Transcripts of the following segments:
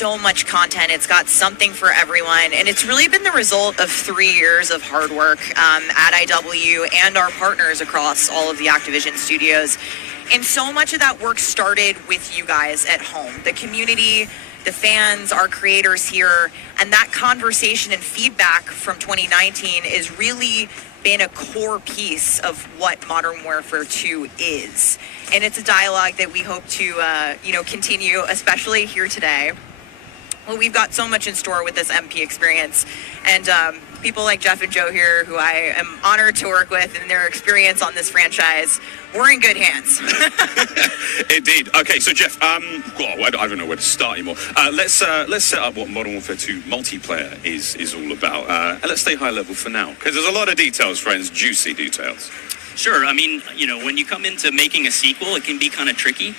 so much content. It's got something for everyone, and it's really been the result of 3 years of hard work at IW and our partners across all of the Activision studios. And so much of that work started with you guys at home, the community, the fans, our creators here, and that conversation and feedback from 2019 is really been a core piece of what Modern Warfare 2 is. And it's a dialogue that we hope to, continue, especially here today. Well, we've got so much in store with this MP experience, and people like Jeff and Joe here, who I am honored to work with, and their experience on this franchise, we're in good hands. Indeed. Okay, so Jeff, I don't know where to start anymore. Let's set up what Modern Warfare 2 multiplayer is all about, and let's stay high level for now, because there's a lot of details, friends, juicy details. Sure. I mean, when you come into making a sequel, it can be kind of tricky.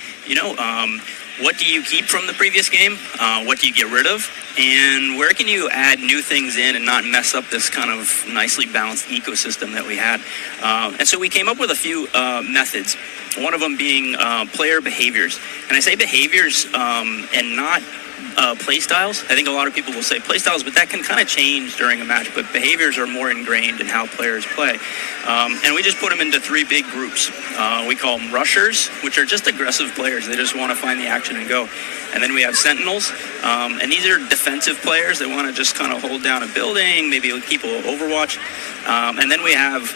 What do you keep from the previous game? What do you get rid of? And where can you add new things in and not mess up this kind of nicely balanced ecosystem that we had? And so we came up with a few methods, one of them being player behaviors. And I say behaviors and not play styles. I think a lot of people will say play styles, but that can kind of change during a match. But behaviors are more ingrained in how players play. And we just put them into 3 big groups. We call them rushers, which are just aggressive players. They just want to find the action and go. And then we have sentinels, and these are defensive players that want to just kind of hold down a building, maybe keep a little overwatch. And then we have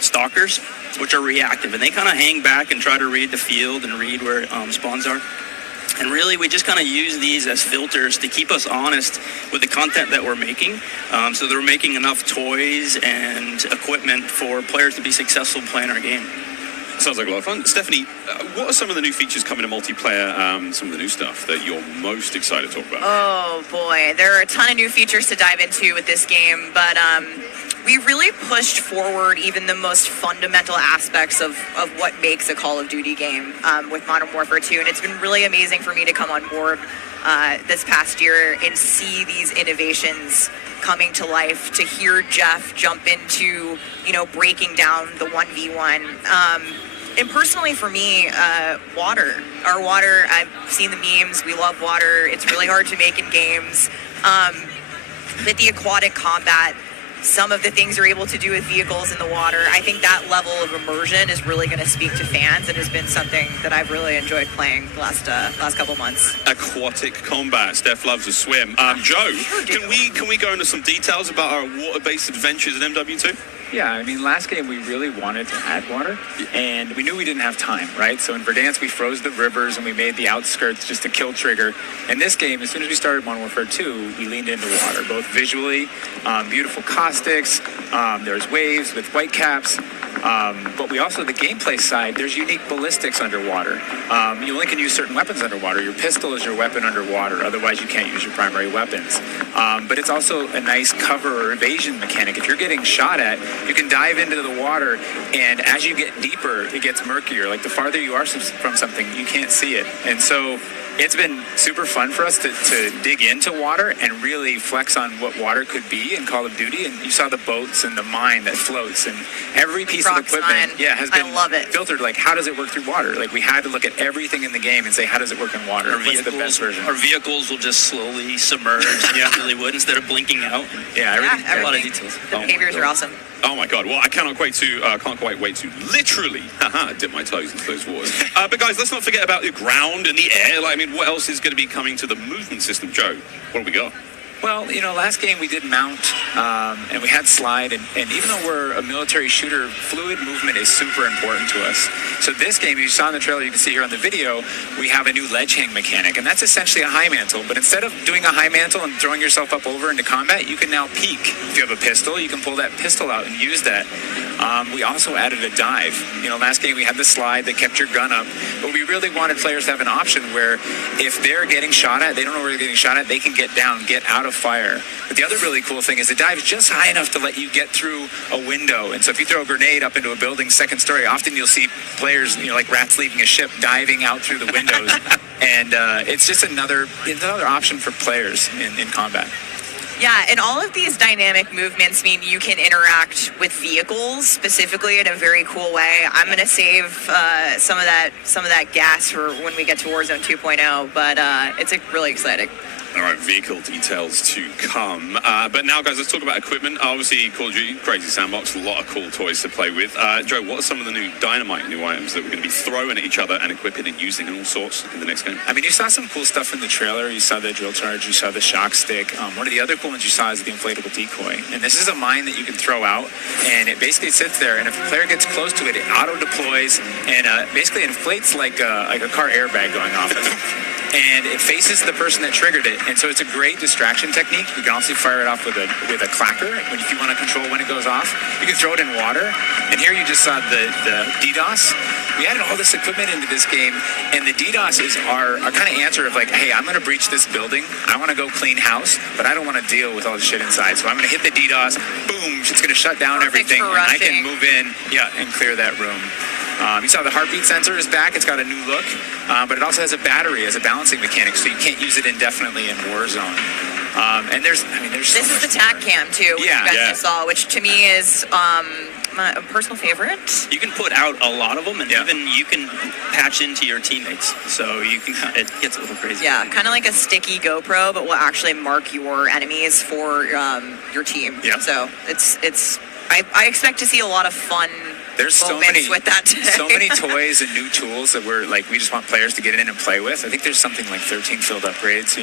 stalkers, which are reactive, and they kind of hang back and try to read the field and read where spawns are. And really, we just kind of use these as filters to keep us honest with the content that we're making. So that we're making enough toys and equipment for players to be successful playing our game. Sounds like a lot of fun. Stephanie, what are some of the new features coming to multiplayer, some of the new stuff that you're most excited to talk about? Oh, boy. There are a ton of new features to dive into with this game, but we really pushed forward even the most fundamental aspects of what makes a Call of Duty game with Modern Warfare 2, and it's been really amazing for me to come on board this past year and see these innovations coming to life, to hear Jeff jump into, breaking down the 1v1. And personally for me, water. Our water, I've seen the memes, we love water. It's really hard to make in games. But the aquatic combat, some of the things you're able to do with vehicles in the water, I think that level of immersion is really going to speak to fans, and has been something that I've really enjoyed playing the last couple months. Aquatic combat. Steph loves to swim. Joe, Sure do. can we go into some details about our water-based adventures in MW2? Yeah, I mean, last game we really wanted to add water, and we knew we didn't have time, right? So in Verdansk, we froze the rivers, and we made the outskirts just a kill trigger. In this game, as soon as we started Modern Warfare 2, we leaned into water, both visually, beautiful caustics, there's waves with white caps, but we also, the gameplay side, there's unique ballistics underwater. You only can use certain weapons underwater. Your pistol is your weapon underwater, otherwise you can't use your primary weapons. But it's also a nice cover or evasion mechanic. If you're getting shot at, you can dive into the water, and as you get deeper, it gets murkier. Like the farther you are from something, you can't see it. And so it's been super fun for us to dig into water and really flex on what water could be in Call of Duty. And you saw the boats and the mine that floats, and every piece of equipment has been filtered. Like, how does it work through water? Like, we had to look at everything in the game and say, how does it work in water? What's the best version? Our vehicles will just slowly submerge. Really would, instead of blinking out. Everything. A lot of details. The behaviors are awesome. Oh my God! Well, I can't quite wait to literally dip my toes into those waters. But guys, let's not forget about the ground and the air. What else is going to be coming to the movement system, Joe? What have we got? Well, last game we did mount, and we had slide, and even though we're a military shooter, fluid movement is super important to us. So this game, you saw in the trailer, you can see here on the video, we have a new ledge hang mechanic, and that's essentially a high mantle. But instead of doing a high mantle and throwing yourself up over into combat, you can now peek. If you have a pistol, you can pull that pistol out and use that. We also added a dive. Last game we had the slide that kept your gun up, but we really wanted players to have an option where if they're getting shot at, they don't know where they're getting shot at, they can get down, get out of fire. But the other really cool thing is the dive is just high enough to let you get through a window. And so if you throw a grenade up into a building's second story, often you'll see players, like rats leaving a ship, diving out through the windows. And it's just another option for players in combat. Yeah, and all of these dynamic movements mean you can interact with vehicles specifically in a very cool way. I'm going to save some of that gas for when we get to Warzone 2.0, but it's really exciting. All right, vehicle details to come. But now, guys, let's talk about equipment. Obviously, Call of Duty, crazy sandbox, a lot of cool toys to play with. Joe, what are some of the new dynamite new items that we're going to be throwing at each other and equipping and using and all sorts in the next game? I mean, you saw some cool stuff in the trailer. You saw the drill charge. You saw the shock stick. One of the other cool ones you saw is the inflatable decoy. And this is a mine that you can throw out, and it basically sits there. And if a player gets close to it, it auto deploys and basically inflates like a car airbag going off. And it faces the person that triggered it, and so it's a great distraction technique. You can also fire it off with a clacker if you want to control when it goes off. You can throw it in water, and here you just saw the DDoS. We added all this equipment into this game, and the DDoS is our kind of answer of like, hey, I'm going to breach this building. I want to go clean house, but I don't want to deal with all the shit inside. So I'm going to hit the DDoS. Boom! It's going to shut down everything, and I can move in, and clear that room. You saw the heartbeat sensor is back. It's got a new look, but it also has a battery as a balancing mechanic, so you can't use it indefinitely in Warzone. And there's so this is the TAC cam too, which you guys just saw, which to me is my personal favorite. You can put out a lot of them, and even you can patch into your teammates, so you can. It gets a little crazy. Yeah, kind of like a sticky GoPro, but will actually mark your enemies for your team. Yeah. So it's. I expect to see a lot of fun. There's so many with that today. So many toys and new tools that we just want players to get in and play with. I think there's something like 13 field upgrades,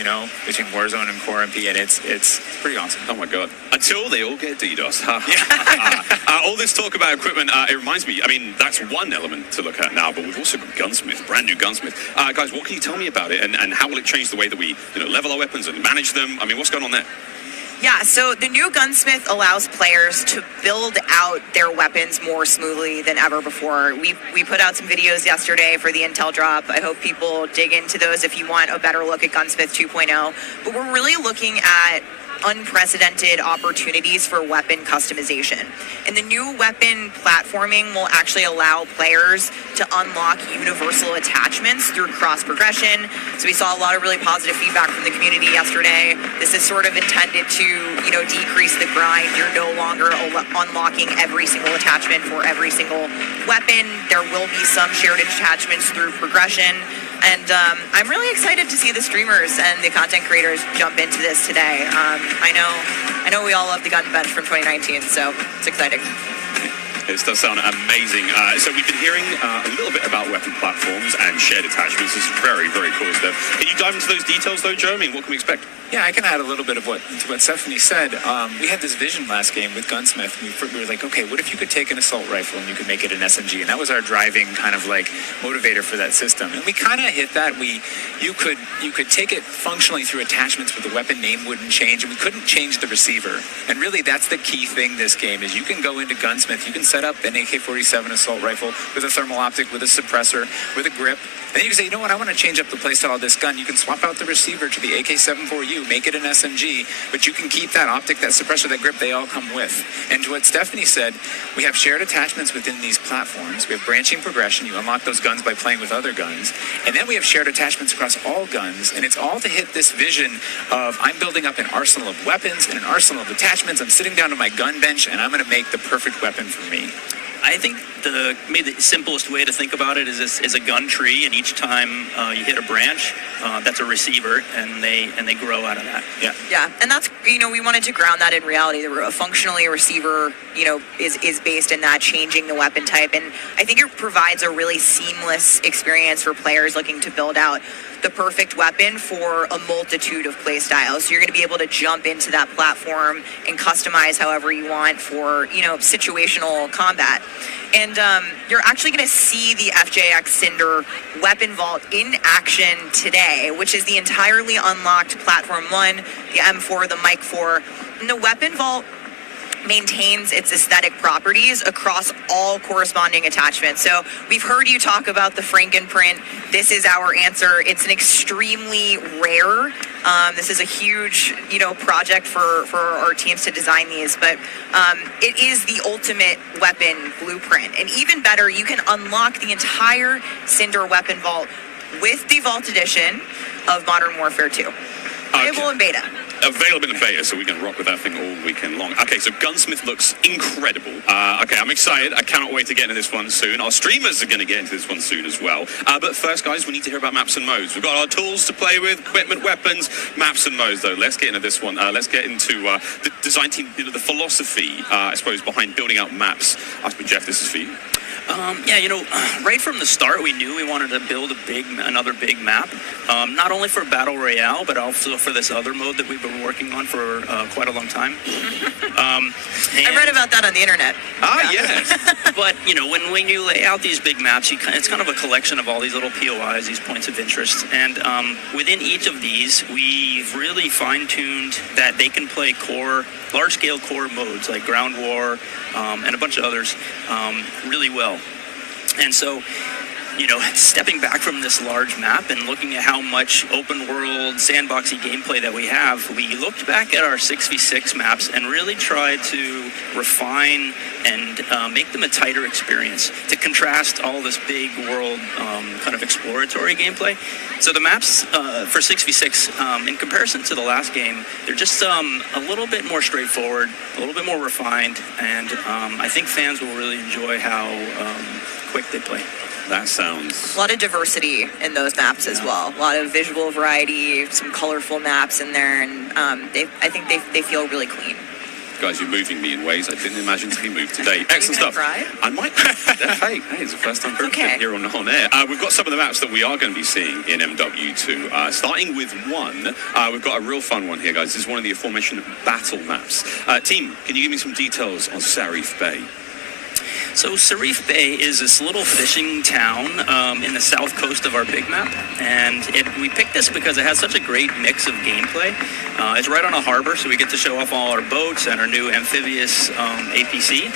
between Warzone and Core MP, and it's pretty awesome. Oh my god! Until they all get DDoS. All this talk about equipment, it reminds me. I mean, that's one element to look at now, but we've also got Gunsmith, brand new Gunsmith. Guys, what can you tell me about it, and how will it change the way that we level our weapons and manage them? I mean, what's going on there? Yeah, so the new Gunsmith allows players to build out their weapons more smoothly than ever before. We put out some videos yesterday for the Intel drop. I hope people dig into those if you want a better look at Gunsmith 2.0. But we're really looking at unprecedented opportunities for weapon customization. And the new weapon platforming will actually allow players to unlock universal attachments through cross progression. So we saw a lot of really positive feedback from the community yesterday. This is sort of intended to, decrease the grind. You're no longer unlocking every single attachment for every single weapon. There will be some shared attachments through progression. And I'm really excited to see the streamers and the content creators jump into this today. I know we all love the gun bench from 2019, so it's exciting. This does sound amazing. So we've been hearing a little bit about weapon platforms and shared attachments. This is very, very cool stuff. Can you dive into those details, though, Joe? I mean, what can we expect? Yeah, I can add a little bit of what Stephanie said. We had this vision last game with Gunsmith. We were like, okay, what if you could take an assault rifle and you could make it an SMG? And that was our driving kind of like motivator for that system. And we kind of hit that. You could take it functionally through attachments, but the weapon name wouldn't change, and we couldn't change the receiver. And really, that's the key thing this game is you can go into Gunsmith, you can set up an AK-47 assault rifle with a thermal optic, with a suppressor, with a grip. And then you can say, you know what, I want to change up the playstyle of this gun. You can swap out the receiver to the AK-74U, make it an SMG, but you can keep that optic, that suppressor, that grip, they all come with. And to what Stephanie said, we have shared attachments within these platforms. We have branching progression. You unlock those guns by playing with other guns. And then we have shared attachments across all guns. And it's all to hit this vision of I'm building up an arsenal of weapons and an arsenal of attachments. I'm sitting down to my gun bench, and I'm going to make the perfect weapon for me. I think maybe the simplest way to think about it is a gun tree, and each time you hit a branch, that's a receiver, and they grow out of that. Yeah, and that's we wanted to ground that in reality. Functionally, a receiver is based in that changing the weapon type, and I think it provides a really seamless experience for players looking to build out the perfect weapon for a multitude of play styles. So you're going to be able to jump into that platform and customize however you want for, situational combat. And you're actually going to see the FJX Cinder weapon vault in action today, which is the entirely unlocked Platform 1, the M4, the Mic 4. And the weapon vault maintains its aesthetic properties across all corresponding attachments. So we've heard you talk about the Frankenprint. This is our answer. It's an extremely rare. This is a huge, project for our teams to design these, but it is the ultimate weapon blueprint. And even better, you can unlock the entire Cinder weapon vault with the Vault Edition of Modern Warfare 2. Available in beta. available in beta, so we can rock with that thing all weekend long. Okay, so Gunsmith looks incredible. Okay, I'm excited. I cannot wait to get into this one soon. Our streamers are going to get into this one soon as well. But first, guys, we need to hear about maps and modes. We've got our tools to play with, equipment, weapons, maps and modes, though. Let's get into this one. Let's get into the design team, the philosophy, I suppose, behind building out maps. Jeff, this is for you. Yeah, right from the start, we knew we wanted to build another big map, not only for Battle Royale, but also for this other mode that we've been working on for quite a long time. I read about that on the internet. Yes. But, when you lay out these big maps, it's kind of a collection of all these little POIs, these points of interest. And within each of these, we've really fine-tuned that they can play large-scale core modes like Ground War and a bunch of others really well. And so, stepping back from this large map and looking at how much open world sandboxy gameplay that we have, we looked back at our 6v6 maps and really tried to refine and make them a tighter experience to contrast all this big world kind of exploratory gameplay. So the maps for 6v6, in comparison to the last game, they're just a little bit more straightforward, a little bit more refined, and I think fans will really enjoy how quick they play. That sounds... A lot of diversity in those maps as well. A lot of visual variety, some colorful maps in there, and I think they feel really clean. Guys, you're moving me in ways I didn't imagine to be moved today. Excellent stuff. Cry? I might. Hey, it's the first time here on air. We've got some of the maps that we are going to be seeing in MW2. Starting with one, we've got a real fun one here, guys. This is one of the aforementioned battle maps. Team, can you give me some details on Sarif Bay? So Sarif Bay is this little fishing town in the south coast of our big map, and we picked this because it has such a great mix of gameplay. It's right on a harbor, so we get to show off all our boats and our new amphibious APC,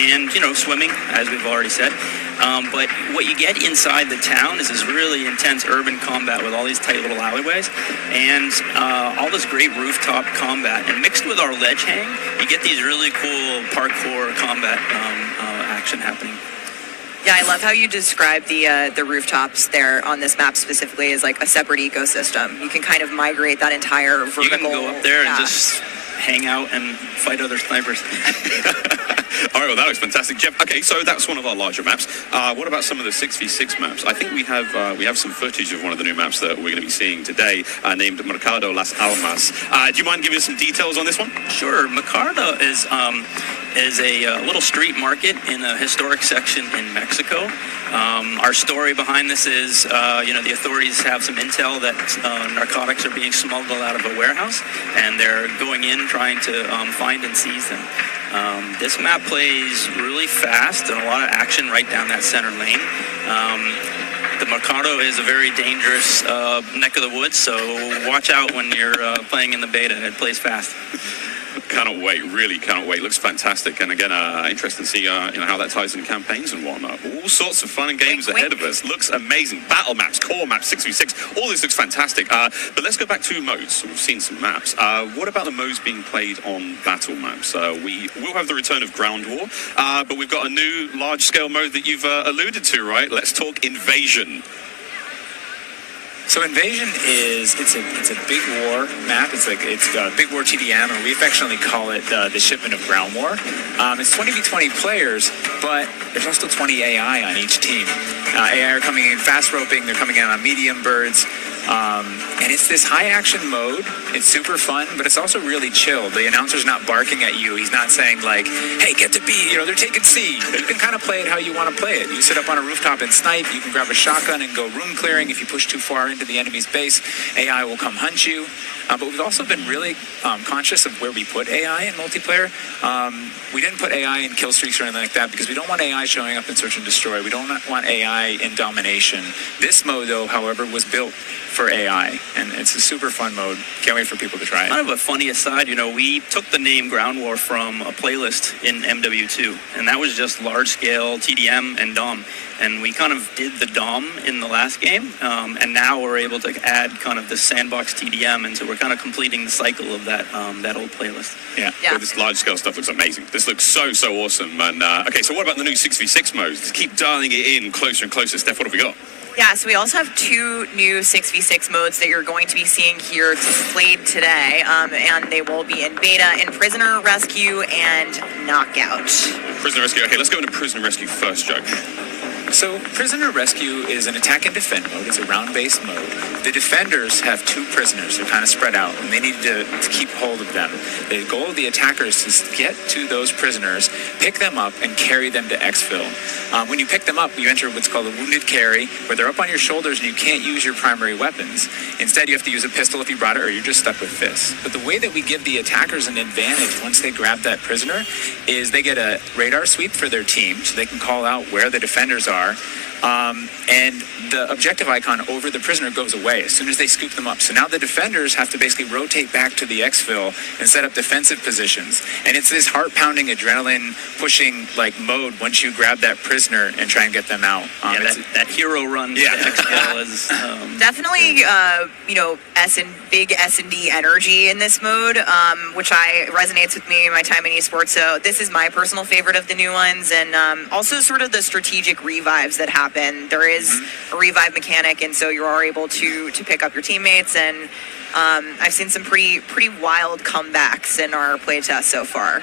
and swimming, as we've already said. But what you get inside the town is this really intense urban combat with all these tight little alleyways and all this great rooftop combat. And mixed with our ledge hang, you get these really cool parkour combat action happening. Yeah, I love how you describe the rooftops there on this map specifically as like a separate ecosystem. You can kind of migrate that entire vertical. You can go up there and just hang out and fight other snipers. All right, well, that looks fantastic, Jeff. Okay, so that's one of our larger maps. What about some of the 6v6 maps? I think we have some footage of one of the new maps that we're going to be seeing today, named Mercado Las Almas. Do you mind giving us some details on this one? Sure. Mercado is a little street market in a historic section in Mexico. Our story behind this is, the authorities have some intel that narcotics are being smuggled out of a warehouse, and they're going in trying to find and seize them. This map plays really fast and a lot of action right down that center lane. The Mercado is a very dangerous neck of the woods, so watch out when you're playing in the beta. It plays fast. Cannot wait, really cannot wait. Looks fantastic, and again, interesting to see how that ties in campaigns and whatnot. All sorts of fun and games ahead of us. Looks amazing. Battle maps, core maps, 6v6, all this looks fantastic. But let's go back to modes. We've seen some maps. What about the modes being played on battle maps? We will have the return of Ground War, but we've got a new large-scale mode that you've alluded to, right? Let's talk Invasion. So Invasion it's a big war map. It's a big war TDM, or we affectionately call it the shipment of Ground War. It's 20v20 players, but there's also 20 AI on each team. AI are coming in fast roping. They're coming in on medium birds. And it's this high action mode. It's super fun, but it's also really chill. The announcer's not barking at you. He's not saying like, hey, get to B, they're taking C. You can kind of play it how you want to play it. You sit up on a rooftop and snipe. You can grab a shotgun and go room clearing. If you push too far into the enemy's base, AI will come hunt you. But we've also been really conscious of where we put AI in multiplayer. We didn't put AI in kill streaks or anything like that because we don't want AI showing up in search and destroy. We don't want AI in domination. This mode, though, however, was built for AI, and it's a super fun mode. Can't wait for people to try it. Kind of a funny aside, we took the name Ground War from a playlist in MW2, and that was just large-scale TDM and DOM. And we kind of did the DOM in the last game, and now we're able to add kind of the sandbox TDM, and so we're kind of completing the cycle of that old playlist. Yeah. Well, this large-scale stuff looks amazing. This looks so awesome. And okay, so what about the new 6v6 modes? Let's keep dialing it in closer and closer. Steph, what have we got? Yeah, so we also have 2 new 6v6 modes that you're going to be seeing here played today, and they will be in beta in Prisoner Rescue and Knockout. Prisoner Rescue. Okay, let's go into Prisoner Rescue first, Joe. So Prisoner Rescue is an attack and defend mode. It's a round-based mode. The defenders have 2 prisoners. They're kind of spread out, and they need to keep hold of them. The goal of the attackers is to get to those prisoners, pick them up, and carry them to exfil. When you pick them up, you enter what's called a wounded carry, where they're up on your shoulders and you can't use your primary weapons. Instead, you have to use a pistol if you brought it, or you're just stuck with fists. But the way that we give the attackers an advantage once they grab that prisoner is they get a radar sweep for their team, so they can call out where the defenders are. And the objective icon over the prisoner goes away as soon as they scoop them up. So now the defenders have to basically rotate back to the exfil and set up defensive positions. And it's this heart-pounding, adrenaline-pushing like mode once you grab that prisoner and try and get them out. That hero run to the exfil is Definitely, big S&D energy in this mode, which resonates with me in my time in esports. So this is my personal favorite of the new ones, and also sort of the strategic revives that happen. There is a revive mechanic, and so you are able to pick up your teammates, and I've seen some pretty wild comebacks in our playtest so far.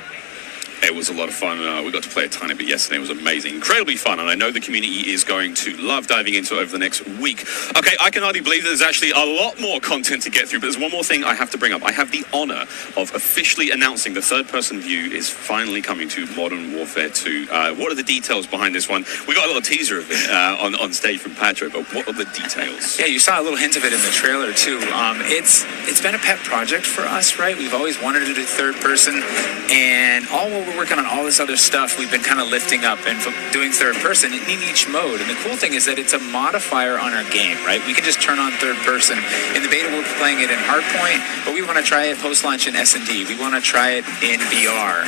It was a lot of fun. We got to play a tiny bit yesterday. It was amazing. Incredibly fun, and I know the community is going to love diving into it over the next week. Okay, I can hardly believe that there's actually a lot more content to get through, but there's one more thing I have to bring up. I have the honor of officially announcing the third-person view is finally coming to Modern Warfare 2. What are the details behind this one? We got a little teaser of it on stage from Patrick, but what are the details? Yeah, you saw a little hint of it in the trailer, too. It's been a pet project for us, right? We've always wanted to do third person, and all while we're working on all this other stuff, we've been kind of lifting up and doing third person in each mode. And the cool thing is that it's a modifier on our game, right? We can just turn on third person. In the beta, we're playing it in Hardpoint, but we want to try it post-launch in S&D. We want to try it in VR.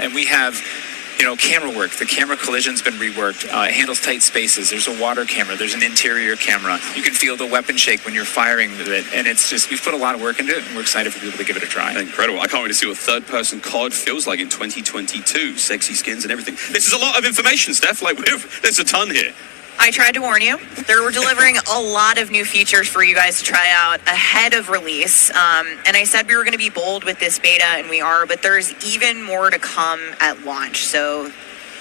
And we have camera work. The camera collision's been reworked. It handles tight spaces. There's a water camera. There's an interior camera. You can feel the weapon shake when you're firing with it. And it's just, we've put a lot of work into it, and we're excited for people to give it a try. Incredible. I can't wait to see what third-person COD feels like in 2022. Sexy skins and everything. This is a lot of information, Steph. There's a ton here. I tried to warn you. We're delivering a lot of new features for you guys to try out ahead of release. And I said we were going to be bold with this beta, and we are, but there's even more to come at launch. So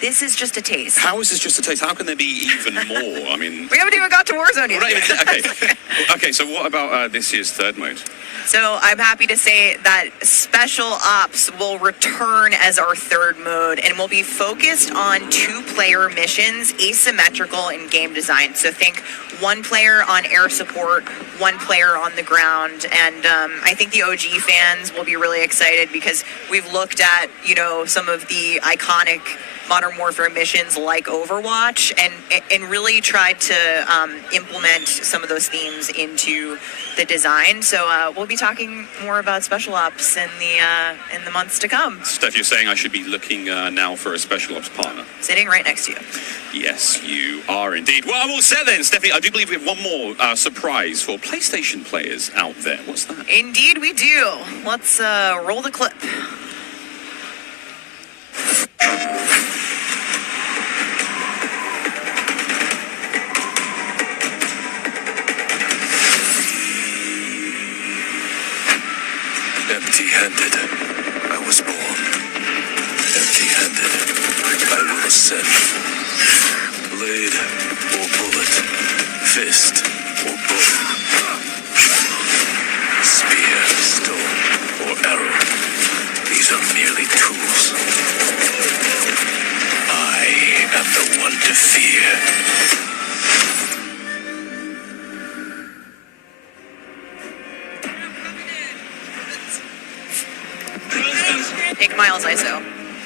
this is just a taste. How is this just a taste? How can there be even more? I mean... We haven't even got to Warzone yet. Right, okay, so what about this year's third mode? So I'm happy to say that Special Ops will return as our third mode, and will be focused on 2-player missions, asymmetrical in game design. So think 1 player on air support, 1 player on the ground. And I think the OG fans will be really excited because we've looked at, some of the iconic Modern Warfare missions like Overwatch, and really tried to implement some of those themes into the design. So we'll be talking more about Special Ops in the months to come. Steph, you're saying I should be looking now for a Special Ops partner. Sitting right next to you. Yes, you are indeed. Well, I'm all set then, Stephanie. I do believe we have one more surprise for PlayStation players out there. What's that? Indeed we do. Let's roll the clip. Empty-handed, I was born. Empty-handed, I will ascend. Blade or bullet, fist or bow, spear, stone, or arrow. These are merely tools. I am the one to fear. Take Miles ISO.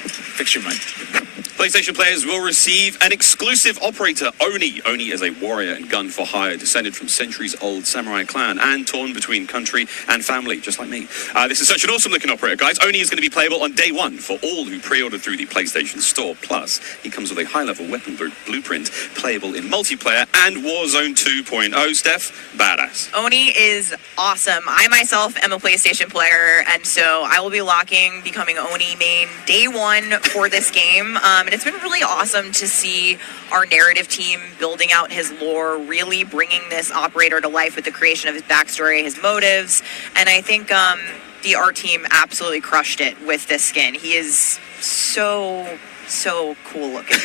Fix your mic. PlayStation players will receive an exclusive operator, Oni. Oni is a warrior and gun for hire, descended from centuries-old samurai clan and torn between country and family, just like me. This is such an awesome-looking operator, guys. Oni is going to be playable on day 1 for all who pre-ordered through the PlayStation Store. Plus, he comes with a high-level weapon blueprint, playable in multiplayer and Warzone 2.0. Steph, badass. Oni is awesome. I myself am a PlayStation player, and so I will be becoming Oni main day 1 for this game. And And it's been really awesome to see our narrative team building out his lore, really bringing this operator to life with the creation of his backstory, his motives. And I think the art team absolutely crushed it with this skin. He is so cool looking.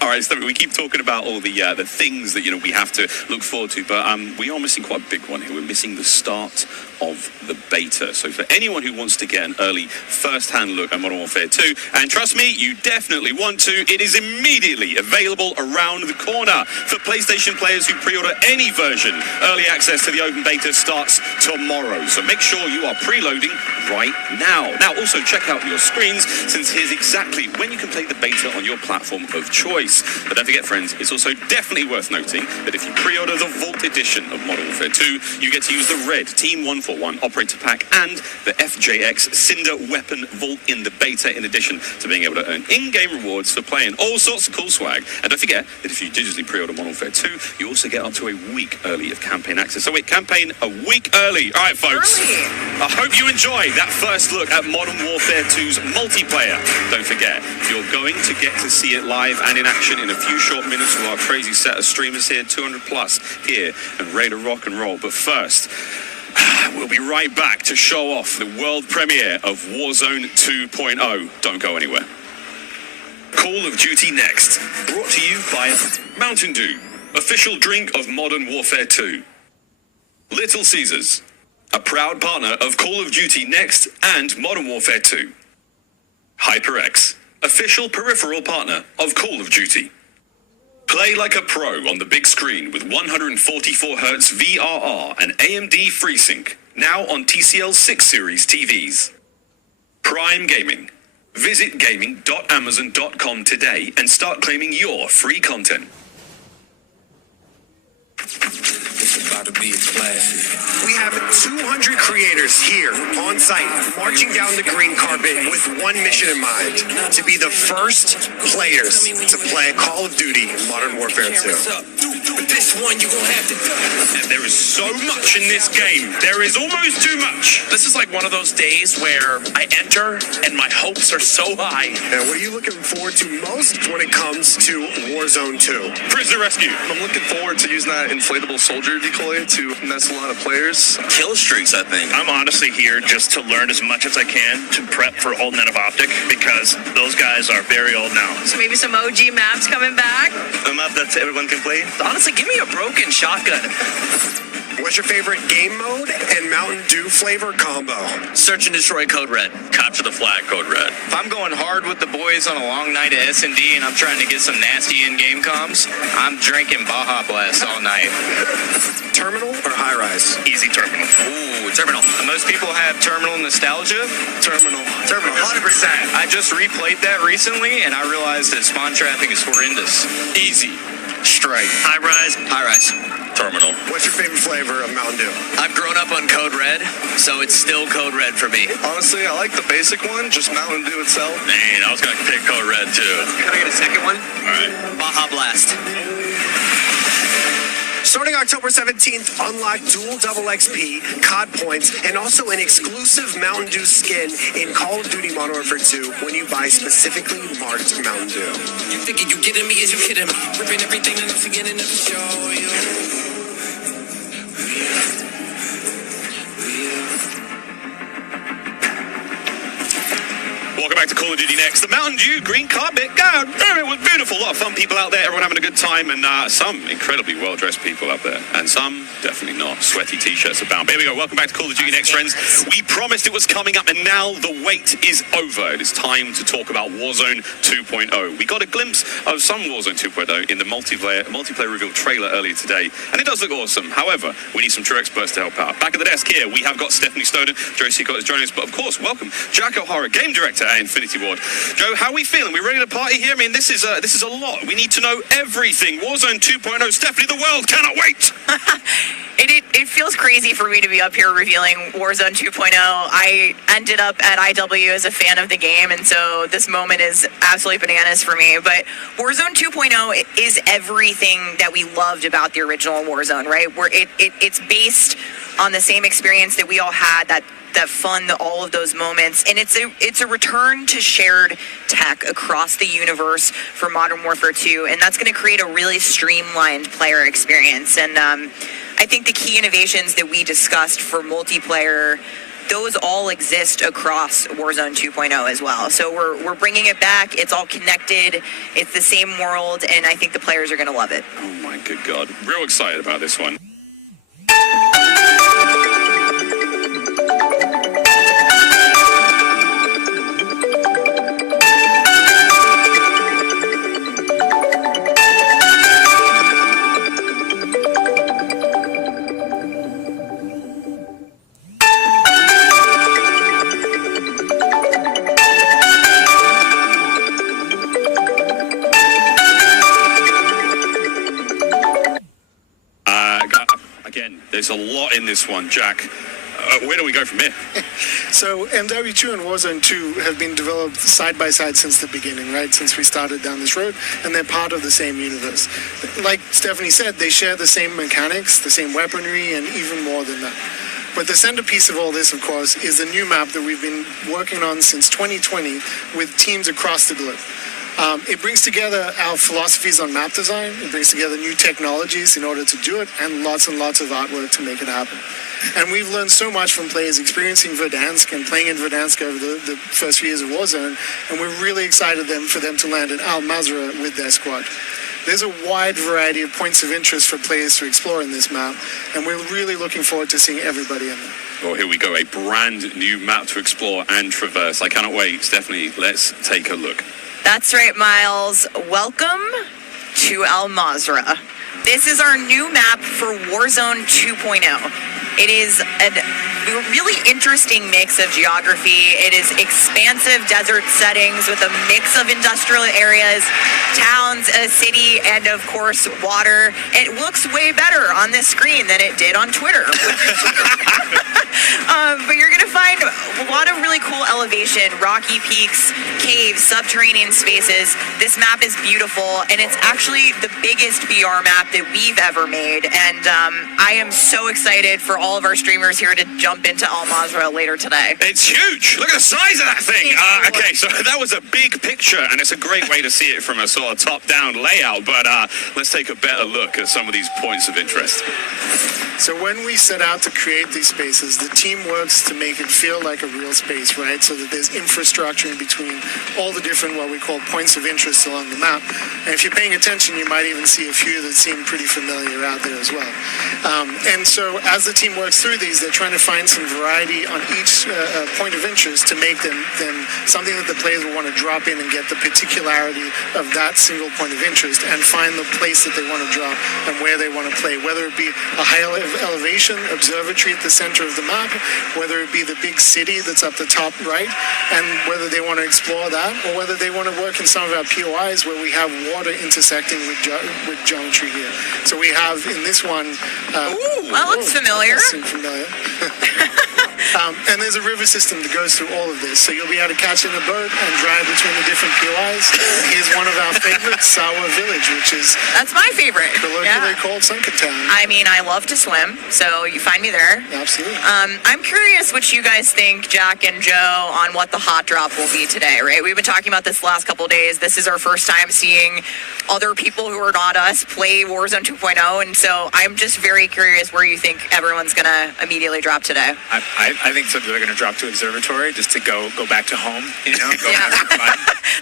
All right, so we keep talking about all the things that we have to look forward to, but we are missing quite a big one here. We're missing the start of the beta. So for anyone who wants to get an early first-hand look at Modern Warfare 2, and trust me, you definitely want to, it is immediately available around the corner. For PlayStation players who pre-order any version, early access to the open beta starts tomorrow. So make sure you are preloading right now. Now, also check out your screens, since here's exactly when you can play the beta on your platform of choice. But don't forget, friends, it's also definitely worth noting that if you pre-order the Vault edition of Modern Warfare 2, you get to use the red Team 141 Operator Pack and the FJX Cinder Weapon Vault in the beta, in addition to being able to earn in-game rewards for playing all sorts of cool swag. And don't forget that if you digitally pre-order Modern Warfare 2, you also get up to a week early of campaign access. So wait, campaign a week early. All right, folks. I hope you enjoyed that first look at Modern Warfare 2's multiplayer. Don't forget, you're going to get to see it live and in action in a few short minutes with our crazy set of streamers here, 200 plus here, and ready to rock and roll. But first, we'll be right back to show off the world premiere of Warzone 2.0. Don't go anywhere. Call of Duty Next, brought to you by Mountain Dew, official drink of Modern Warfare 2. Little Caesars, a proud partner of Call of Duty Next and Modern Warfare 2. HyperX, official peripheral partner of Call of Duty. Play like a pro on the big screen with 144Hz VRR and AMD FreeSync, now on TCL 6 Series TVs. Prime Gaming. Visit gaming.amazon.com today and start claiming your free content. It's about to be a classic. We have 200 creators here on site, marching down the green carpet with one mission in mind: to be the first players to play Call of Duty Modern Warfare 2. But this one you gonna have to do. And there is so much in this game. There is almost too much. This is like one of those days where I enter and my hopes are so high. And what are you looking forward to most when it comes to Warzone 2? Prisoner rescue. I'm looking forward to using that inflatable soldier decoy to mess a lot of players. Kill streaks, I think. I'm honestly here just to learn as much as I can to prep for Old Men of Optic, because those guys are very old now. So maybe some OG maps coming back. A map that everyone can play. Honestly, give me a broken shotgun. What's your favorite game mode and Mountain Dew flavor combo? Search and destroy Code Red. Capture the flag, Code Red. If I'm going hard with the boys on a long night at S&D and I'm trying to get some nasty in-game comms, I'm drinking Baja Blast all night. Terminal or high rise? Easy terminal. Ooh, terminal. Most people have terminal nostalgia. Terminal. Terminal, 100%. I just replayed that recently and I realized that spawn traffic is horrendous. Easy. Straight. High rise. High rise. Terminal. What's your favorite flavor of Mountain Dew? I've grown up on Code Red, so it's still Code Red for me. Honestly, I like the basic one, just Mountain Dew itself. Man, I was going to pick Code Red too. Can I get a second one? All right. Baja Blast. Starting October 17th, unlock dual double XP, COD points, and also an exclusive Mountain Dew skin in Call of Duty Modern Warfare 2 when you buy specifically marked Mountain Dew. You thinking you getting me as you kidding me? Ripping everything and forgetting to show you. Welcome back to Call of Duty Next. The Mountain Dew green carpet. God damn, it was beautiful. A lot of fun people out there. Everyone having a good time. And some incredibly well-dressed people out there. And some definitely not. Sweaty t-shirts abound. But here we go. Welcome back to Call of Duty Next, friends. We promised it was coming up, and now the wait is over. It is time to talk about Warzone 2.0. We got a glimpse of some Warzone 2.0 in the multiplayer reveal trailer earlier today. And it does look awesome. However, we need some true experts to help out. Back at the desk here, we have got Stephanie Snowden. Joe Seacott is joining us. But of course, welcome Jack O'Hara, game director at Infinity Ward. Joe, how are we feeling? We ready to party here? I mean, this is a lot. We need to know everything. Warzone 2.0. Stephanie, the world cannot wait. It feels crazy for me to be up here revealing Warzone 2.0. I ended up at IW as a fan of the game, and so this moment is absolutely bananas for me. But Warzone 2.0 is everything that we loved about the original Warzone, right? Where it's based on the same experience that we all had, that fun, all of those moments. And it's a return to shared tech across the universe for Modern Warfare 2, and that's going to create a really streamlined player experience. And I think the key innovations that we discussed for multiplayer, those all exist across Warzone 2.0 as well. So we're bringing it back. It's all connected. It's the same world, and I think the players are going to love it. Oh my good God. Real excited about this one. Again, there's a lot in this one, Jack. Where do we go from here? So MW2 and Warzone 2 have been developed side by side since the beginning, right? Since we started down this road, and they're part of the same universe. Like Stephanie said, they share the same mechanics, the same weaponry, and even more than that. But the centerpiece of all this, of course, is the new map that we've been working on since 2020 with teams across the globe. It brings together our philosophies on map design. It brings together new technologies in order to do it, and lots of artwork to make it happen. And we've learned so much from players experiencing Verdansk and playing in Verdansk over the first few years of Warzone, and we're really excited for them to land in Al Mazrah with their squad. There's a wide variety of points of interest for players to explore in this map, and we're really looking forward to seeing everybody in there. Well, here we go, a brand new map to explore and traverse. I cannot wait. Stephanie, let's take a look. That's right, Miles. Welcome to Al Mazrah. This is our new map for Warzone 2.0. It is a really interesting mix of geography. It is expansive desert settings with a mix of industrial areas, towns, a city, and of course, water. It looks way better on this screen than it did on Twitter. But you're going to find a lot of really cool elevation, rocky peaks, caves, subterranean spaces. This map is beautiful, and it's actually the biggest VR map that we've ever made. And I am so excited for all of our streamers here to jump into Al Mazrah later today. It's huge. Look at the size of that thing. Okay, so that was a big picture, and it's a great way to see it from a sort of top-down layout. But let's take a better look at some of these points of interest. So when we set out to create these spaces, the team works to make it feel like a real space, right? So that there's infrastructure in between all the different, what we call points of interest along the map. And if you're paying attention, you might even see a few that seem pretty familiar out there as well. And so as the team works through these, they're trying to find some variety on each point of interest to make them something that the players will want to drop in and get the particularity of that single point of interest and find the place that they want to drop and where they want to play, whether it be a high elevation observatory at the center of the map, whether it be the big city that's up the top right, and whether they want to explore that, or whether they want to work in some of our POIs where we have water intersecting with geometry here. So we have in this one... Ooh, that looks familiar. Familiar. And there's a river system that goes through all of this. So you'll be able to catch in a boat and drive between the different POIs. Here's one of our favorites, Sawa Village, which is... That's my favorite. Colloquially called Sunken Town. I mean, I love to swim, so you find me there. Absolutely. I'm curious what you guys think, Jack and Joe, on what the hot drop will be today, right? We've been talking about this the last couple of days. This is our first time seeing other people who are not us play Warzone 2.0, and so I'm just very curious where you think everyone's going to immediately drop today. I think some people are going to drop to Observatory just to go back to home, you know?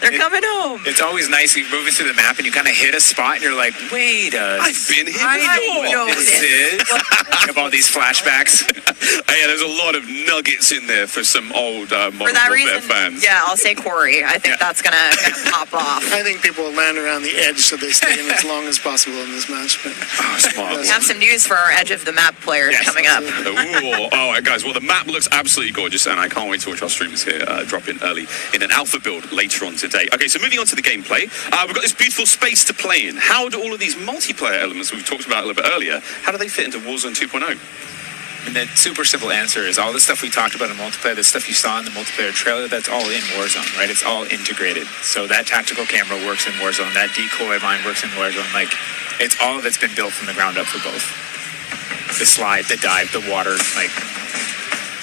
They're coming home. It's always nice you're moving through the map and you kind of hit a spot and you're like, wait I've been here I know this is. You have all these flashbacks. Yeah, there's a lot of nuggets in there for some old Modern For that Warfare reason, fans. yeah, I'll say Corey. I think that's gonna pop off. I think people will land around the edge so they stay in as long as possible in this match. But Smart. We have some news for our edge of the map players coming up. Ooh, all right, guys. Well, the map looks absolutely gorgeous, and I can't wait to watch our streamers here drop in early in an alpha build later on today. Okay, so moving on to the gameplay, we've got this beautiful space to play in. How do all of these multiplayer elements we've talked about a little bit earlier, how do they fit into Warzone 2.0? And the super simple answer is all the stuff we talked about in multiplayer, the stuff you saw in the multiplayer trailer, that's all in Warzone, right? It's all integrated. So that tactical camera works in Warzone, that decoy line works in Warzone. Like, it's all of it's been built from the ground up for both. the slide, the dive, the water, like,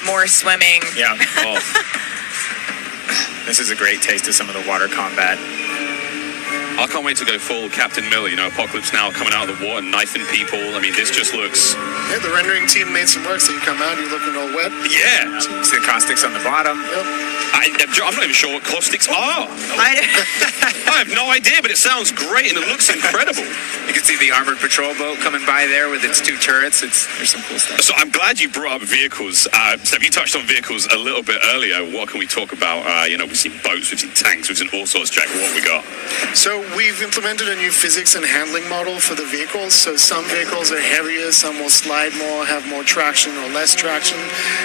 More swimming. yeah. Oh, This is a great taste of some of the water combat. I can't wait to go full Captain Miller, Apocalypse Now coming out of the water, knifing people. I mean, this just looks... Yeah, the rendering team made some work, so you come out, you're looking all wet. Yeah. See the caustics on the bottom. Yep. I'm not even sure what caustics are. I have no idea, but it sounds great and it looks incredible. You can see the armored patrol boat coming by there with its 2 turrets. There's some cool stuff. So I'm glad you brought up vehicles. So you touched on vehicles a little bit earlier. What can we talk about? We've seen boats, we've seen tanks, we've seen all sorts. Jack, what we got? So we've implemented a new physics and handling model for the vehicles. So some vehicles are heavier, some will slide more, have more traction or less traction.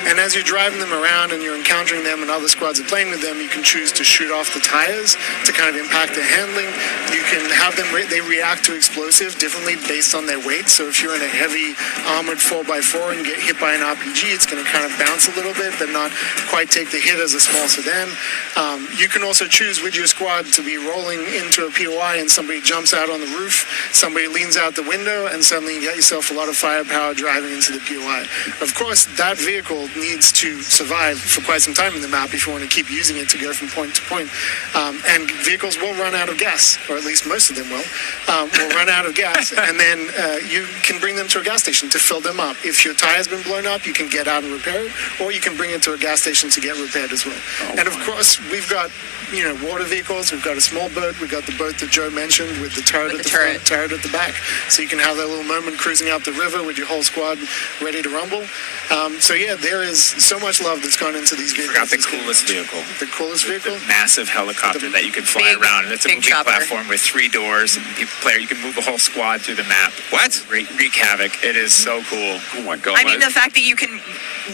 And as you're driving them around and you're encountering them and other squads are playing with them, you can choose to shoot off the tires to kind of impact their handling. You can have them, they react to explosive differently based on their weight. So if you're in a heavy armored 4x4 and you get hit by an RPG, it's going to kind of bounce a little bit, but not quite take the hit as a small sedan. You can also choose with your squad to be rolling into a POI and somebody jumps out on the roof, somebody leans out the window, and suddenly you get yourself a lot of firepower driving into the POI. Of course, that vehicle needs to survive for quite some time in the map if you want to keep using it to go from point to point. And vehicles will run out of gas, or at least most of them will run out of gas, and then you can bring them to a gas station to fill them up. If your tire's been blown up, you can get out and repair it, or you can bring it to a gas station to get repaired as well. And of course, we've got water vehicles. We've got a small boat. We've got the boat that Joe mentioned with the turret at the front, turret at the back. So you can have that little moment cruising up the river with your whole squad ready to rumble. So yeah, there is so much love that's gone into these vehicles. Forgot the coolest vehicle. The coolest vehicle? The massive helicopter that you can fly around. And it's a moving platform with 3 doors. And you can move a whole squad through the map. What? Wreak havoc. It is so cool. Oh my God. I mean, the fact that you can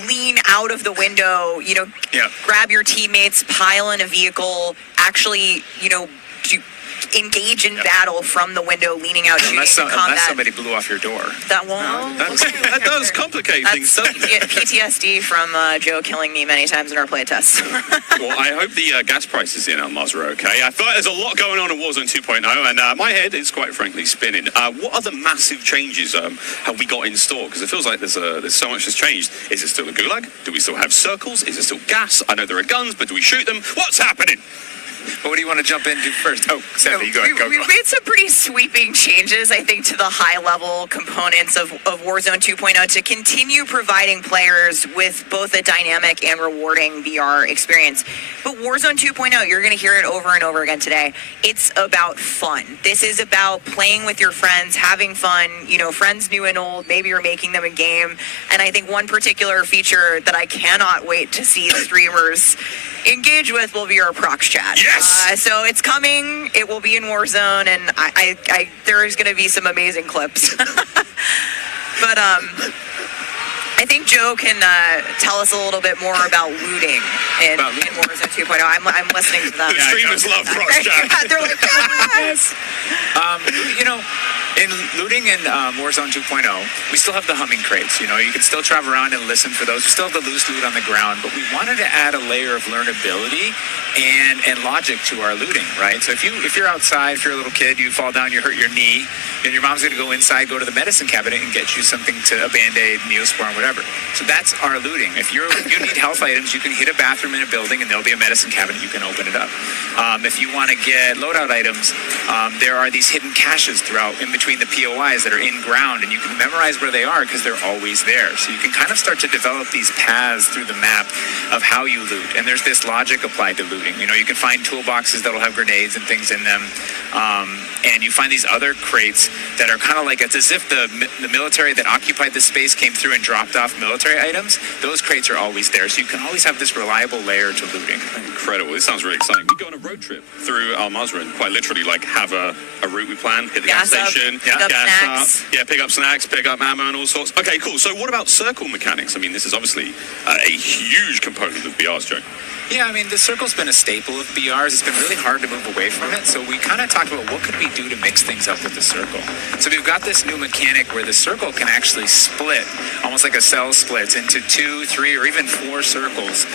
lean out of the window, grab your teammates, pile in a vehicle, actually, engage in battle from the window, leaning out, shooting unless combat. somebody blew off your door. That won't. That does complicate things. That's PTSD from Joe killing me many times in our play tests. Well, I hope the gas prices in Almaz are okay. I feel like there's a lot going on in Warzone 2.0, and my head is quite frankly spinning. What other massive changes have we got in store? Because it feels like there's so much that's changed. Is it still a gulag? Do we still have circles? Is it still gas? I know there are guns, but do we shoot them? What's happening? But what do you want to jump into first? Oh, Stephanie, go ahead. We've made some pretty sweeping changes, I think, to the high-level components of Warzone 2.0 to continue providing players with both a dynamic and rewarding VR experience. But Warzone 2.0, you're going to hear it over and over again today, it's about fun. This is about playing with your friends, having fun, friends new and old, maybe you're making them a game. And I think one particular feature that I cannot wait to see streamers engage with will be our prox chat. Yes! So it's coming. It will be in Warzone, and I there is going to be some amazing clips. But I think Joe can tell us a little bit more about looting in Warzone 2.0. I'm listening to them. The streamers love prox chat. They're like, yes! In looting in Warzone 2.0, we still have the humming crates. You can still travel around and listen for those. We still have the loose loot on the ground, but we wanted to add a layer of learnability and logic to our looting, right? So if you're outside, if you're a little kid, you fall down, you hurt your knee, and your mom's going to go inside, go to the medicine cabinet and get you something a Band-Aid, Neosporin, whatever. So that's our looting. If you need health items, you can hit a bathroom in a building and there'll be a medicine cabinet. You can open it up. If you want to get loadout items, there are these hidden caches throughout in between the POIs that are in ground, and you can memorize where they are because they're always there. So you can kind of start to develop these paths through the map of how you loot. And there's this logic applied to looting. You can find toolboxes that'll have grenades and things in them. And you find these other crates that are kind of like, it's as if the military that occupied the space came through and dropped off military items. Those crates are always there. So you can always have this reliable layer to looting. Incredible. This sounds really exciting. We go on a road trip through Al Mazrah, quite literally, have a route we plan, hit the gas station, pick up snacks. pick up snacks, pick up ammo and all sorts. Okay, cool. So what about circle mechanics? I mean, this is obviously a huge component of VR's, Joe. Yeah, I mean, the circle's been a staple of BRs. It's been really hard to move away from it. So we kind of talked about what could we do to mix things up with the circle. So we've got this new mechanic where the circle can actually split, almost like a cell splits, into 2, 3, or even 4 circles.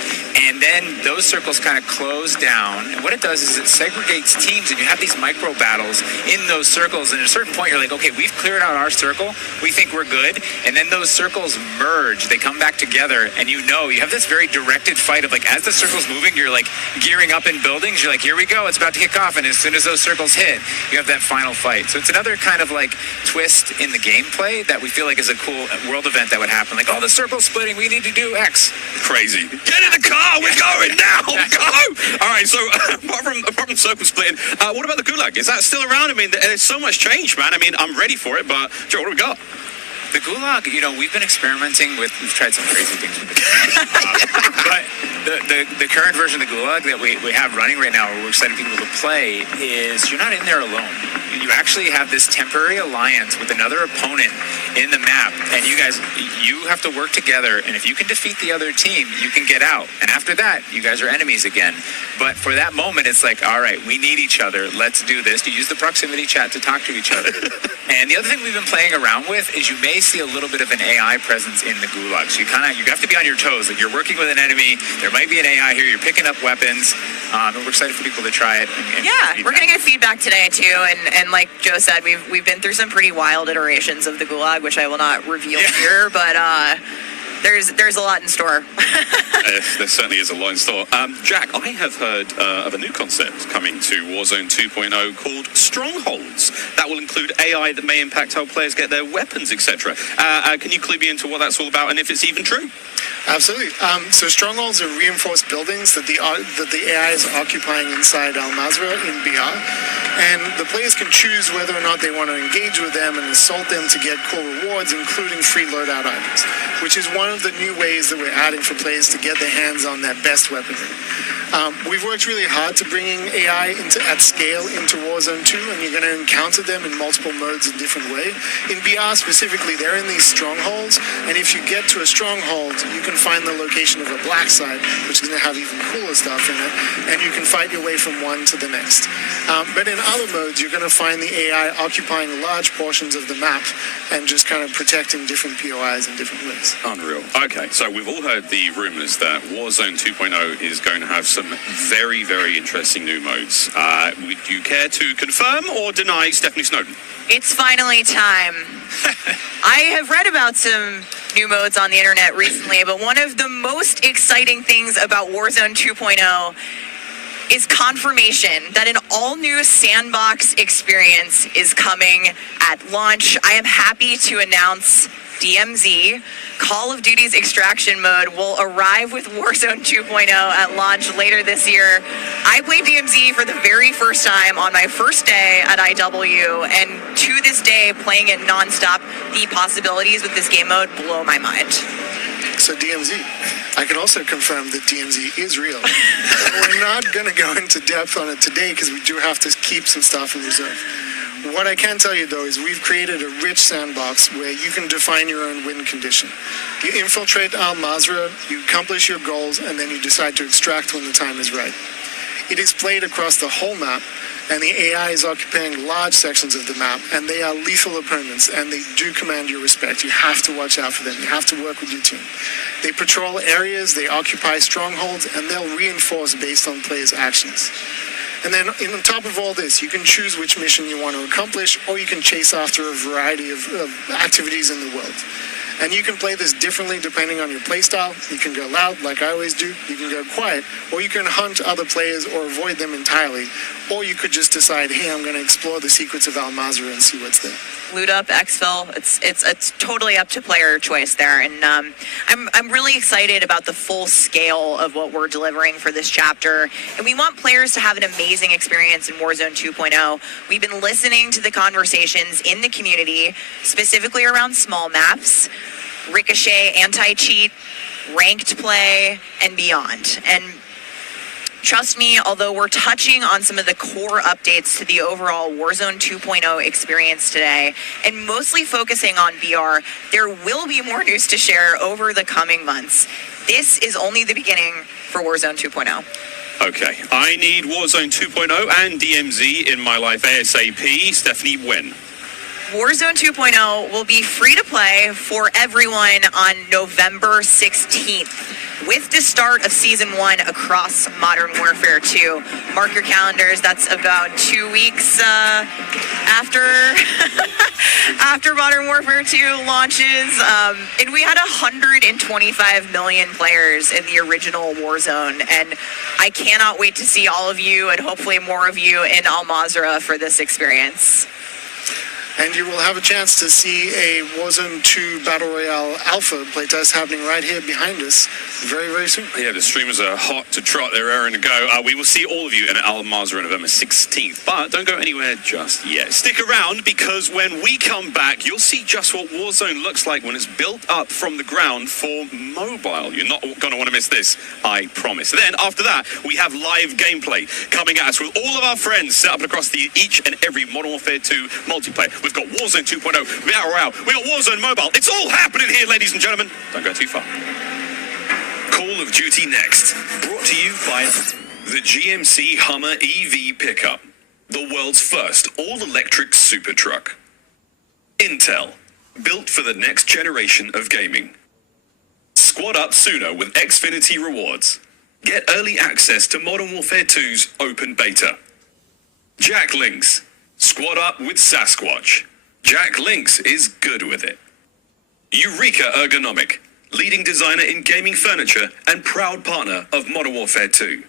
And then those circles kind of close down. And what it does is it segregates teams, and you have these micro battles in those circles. And at a certain point, you're like, okay, we've cleared out our circle. We think we're good. And then those circles merge. They come back together, and you have this very directed fight of, like, as the circle's moving, you're like gearing up in buildings. You're like, here we go, it's about to kick off. And as soon as those circles hit, you have that final fight. So it's another kind of like twist in the gameplay that we feel like is a cool world event that would happen. Like, oh, the circle's splitting, we need to do X. Crazy. Get in the car, we're going now. Go. All right, so apart from circle splitting, what about the Gulag? Is that still around? I mean, there's so much change, man. I mean, I'm ready for it, but Joe, what do we got? The Gulag, we've been experimenting with, we've tried some crazy things with the Gulag. But the current version of the Gulag that we have running right now, we're excited people to play, is you're not in there alone. You actually have this temporary alliance with another opponent in the map, and you have to work together, and if you can defeat the other team, you can get out. And after that, you guys are enemies again. But for that moment, it's like, all right, we need each other. Let's do this. You use the proximity chat to talk to each other. And the other thing we've been playing around with is you may see a little bit of an AI presence in the Gulag. So you have to be on your toes. Like, you're working with an enemy. There might be an AI here. You're picking up weapons. And we're excited for people to try it. Yeah, we're going to get feedback today, too. And like Joe said, we've been through some pretty wild iterations of the Gulag, which I will not reveal here, but there's a lot in store. There certainly is a lot in store. Jack, I have heard of a new concept coming to Warzone 2.0 called Strongholds. That will include AI that may impact how players get their weapons, etc. Can you clue me into what that's all about and if it's even true? Absolutely. So strongholds are reinforced buildings that the AI is occupying inside Al-Mazrah in BR. And the players can choose whether or not they want to engage with them and assault them to get cool rewards, including free loadout items, which is one of the new ways that we're adding for players to get their hands on their best weaponry. We've worked really hard to bringing AI at scale into Warzone 2, and you're going to encounter them in multiple modes in different ways. In BR specifically, they're in these strongholds, and if you get to a stronghold, you can find the location of a black site, which is going to have even cooler stuff in it, and you can fight your way from one to the next. But in other modes, you're going to find the AI occupying large portions of the map and just kind of protecting different POIs in different ways. Unreal. Okay, so we've all heard the rumors that Warzone 2.0 is going to have some very, very interesting new modes. Would you care to confirm or deny Stephanie Snowden? It's finally time. I have read about some new modes on the internet recently, but one of the most exciting things about Warzone 2.0 is confirmation that an all-new sandbox experience is coming at launch. I am happy to announce DMZ, Call of Duty's extraction mode, will arrive with Warzone 2.0 at launch later this year. I played DMZ for the very first time on my first day at IW, and to this day, playing it nonstop, the possibilities with this game mode blow my mind. So DMZ, I can also confirm that DMZ is real. We're not going to go into depth on it today because we do have to keep some stuff in reserve. What I can tell you, though, is we've created a rich sandbox where you can define your own win condition. You infiltrate Al-Mazrah, you accomplish your goals, and then you decide to extract when the time is right. It is played across the whole map, and the AI is occupying large sections of the map, and they are lethal opponents, and they do command your respect. You have to watch out for them. You have to work with your team. They patrol areas, they occupy strongholds, and they'll reinforce based on players' actions. And then on top of all this, you can choose which mission you want to accomplish, or you can chase after a variety of activities in the world. And you can play this differently depending on your playstyle. You can go loud, like I always do. You can go quiet, or you can hunt other players or avoid them entirely. Or you could just decide, hey, I'm going to explore the secrets of Al-Mazrah and see what's there. Loot up, exfil. It's totally up to player choice there, and I'm really excited about the full scale of what we're delivering for this chapter. And we want players to have an amazing experience in Warzone 2.0. We've been listening to the conversations in the community, specifically around small maps, ricochet, anti-cheat, ranked play, and beyond. And trust me, although we're touching on some of the core updates to the overall Warzone 2.0 experience today, and mostly focusing on VR, there will be more news to share over the coming months. This is only the beginning. for Warzone 2.0. Okay, I need Warzone 2.0 and DMZ in my life ASAP. Stephanie, when? Warzone 2.0 will be free to play for everyone on November 16th. With the start of Season 1 across Modern Warfare 2. Mark your calendars, that's about 2 weeks after after Modern Warfare 2 launches. And we had 125 million players in the original Warzone. And I cannot wait to see all of you and hopefully more of you in Al Mazrah for this experience. And you will have a chance to see a Warzone 2 Battle Royale Alpha playtest happening right here behind us very, very soon. Yeah, the streamers are hot to trot. They're raring to go. We will see all of you in Al Mazrah on November 16th. But don't go anywhere just yet. Stick around, because when we come back, you'll see just what Warzone looks like when it's built up from the ground for mobile. You're not going to want to miss this, I promise. Then, after that, we have live gameplay coming at us with all of our friends set up across each and every Modern Warfare 2 multiplayer. We've got Warzone 2.0, Battle Royale, we got Warzone Mobile. It's all happening here, ladies and gentlemen. Don't go too far. Call of Duty next. Brought to you by the GMC Hummer EV pickup, the world's first all-electric super truck. Intel, built for the next generation of gaming. Squad up sooner with Xfinity rewards. Get early access to Modern Warfare 2's open beta. Jack Links, squad up with Sasquatch. Jack Links is good with it. Eureka Ergonomic, leading designer in gaming furniture and proud partner of Modern Warfare 2.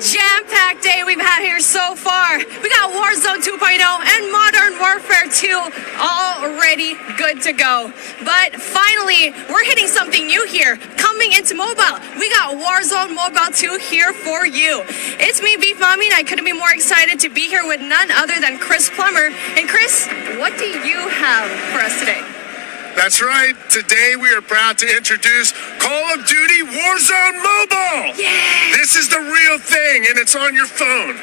jam-packed day we've had here so far. We got Warzone 2.0 and Modern Warfare 2 already good to go. But finally, we're hitting something new here. Coming into mobile, we got Warzone Mobile 2 here for you. It's me, Beef Mommy, and I couldn't be more excited to be here with none other than Chris Plummer. And Chris, what do you have for us today? That's right. Today we are proud to introduce Call of Duty Warzone Mobile. Yeah. This is the real thing, and it's on your phone.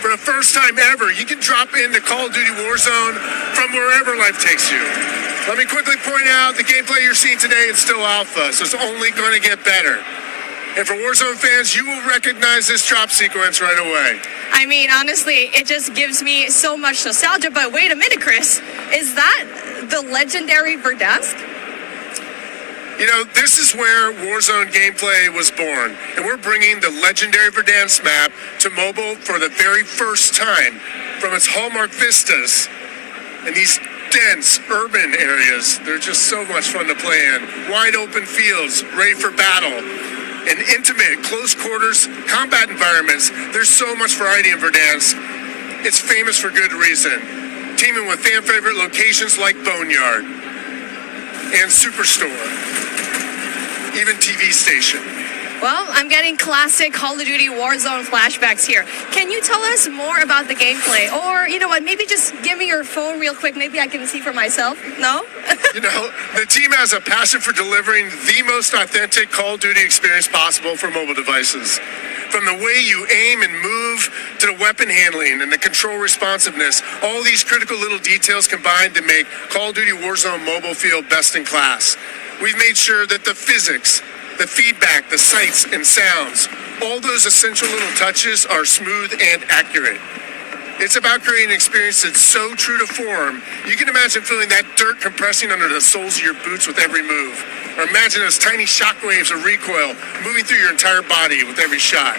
For the first time ever, you can drop into Call of Duty Warzone from wherever life takes you. Let me quickly point out the gameplay you're seeing today is still alpha, so it's only going to get better. And for Warzone fans, you will recognize this drop sequence right away. I mean, honestly, it just gives me so much nostalgia. But wait a minute, Chris. Is that the legendary Verdansk? You know, this is where Warzone gameplay was born. And we're bringing the legendary Verdansk map to mobile for the very first time from its hallmark vistas and these dense urban areas. They're just so much fun to play in. Wide open fields, ready for battle. and intimate, close quarters combat environments. There's so much variety in Verdansk. It's famous for good reason. Teaming with fan favorite locations like Boneyard and Superstore, even TV station. Well, I'm getting classic Call of Duty Warzone flashbacks here. Can you tell us more about the gameplay? Or, you know what, maybe just give me your phone real quick. Maybe I can see for myself. No? You know, the team has a passion for delivering the most authentic Call of Duty experience possible for mobile devices. From the way you aim and move to the weapon handling and the control responsiveness, all these critical little details combined to make Call of Duty Warzone Mobile feel best in class. We've made sure that the physics, the feedback, the sights and sounds, all those essential little touches are smooth and accurate. It's about creating an experience that's so true to form, you can imagine feeling that dirt compressing under the soles of your boots with every move. Or imagine those tiny shockwaves of recoil moving through your entire body with every shot.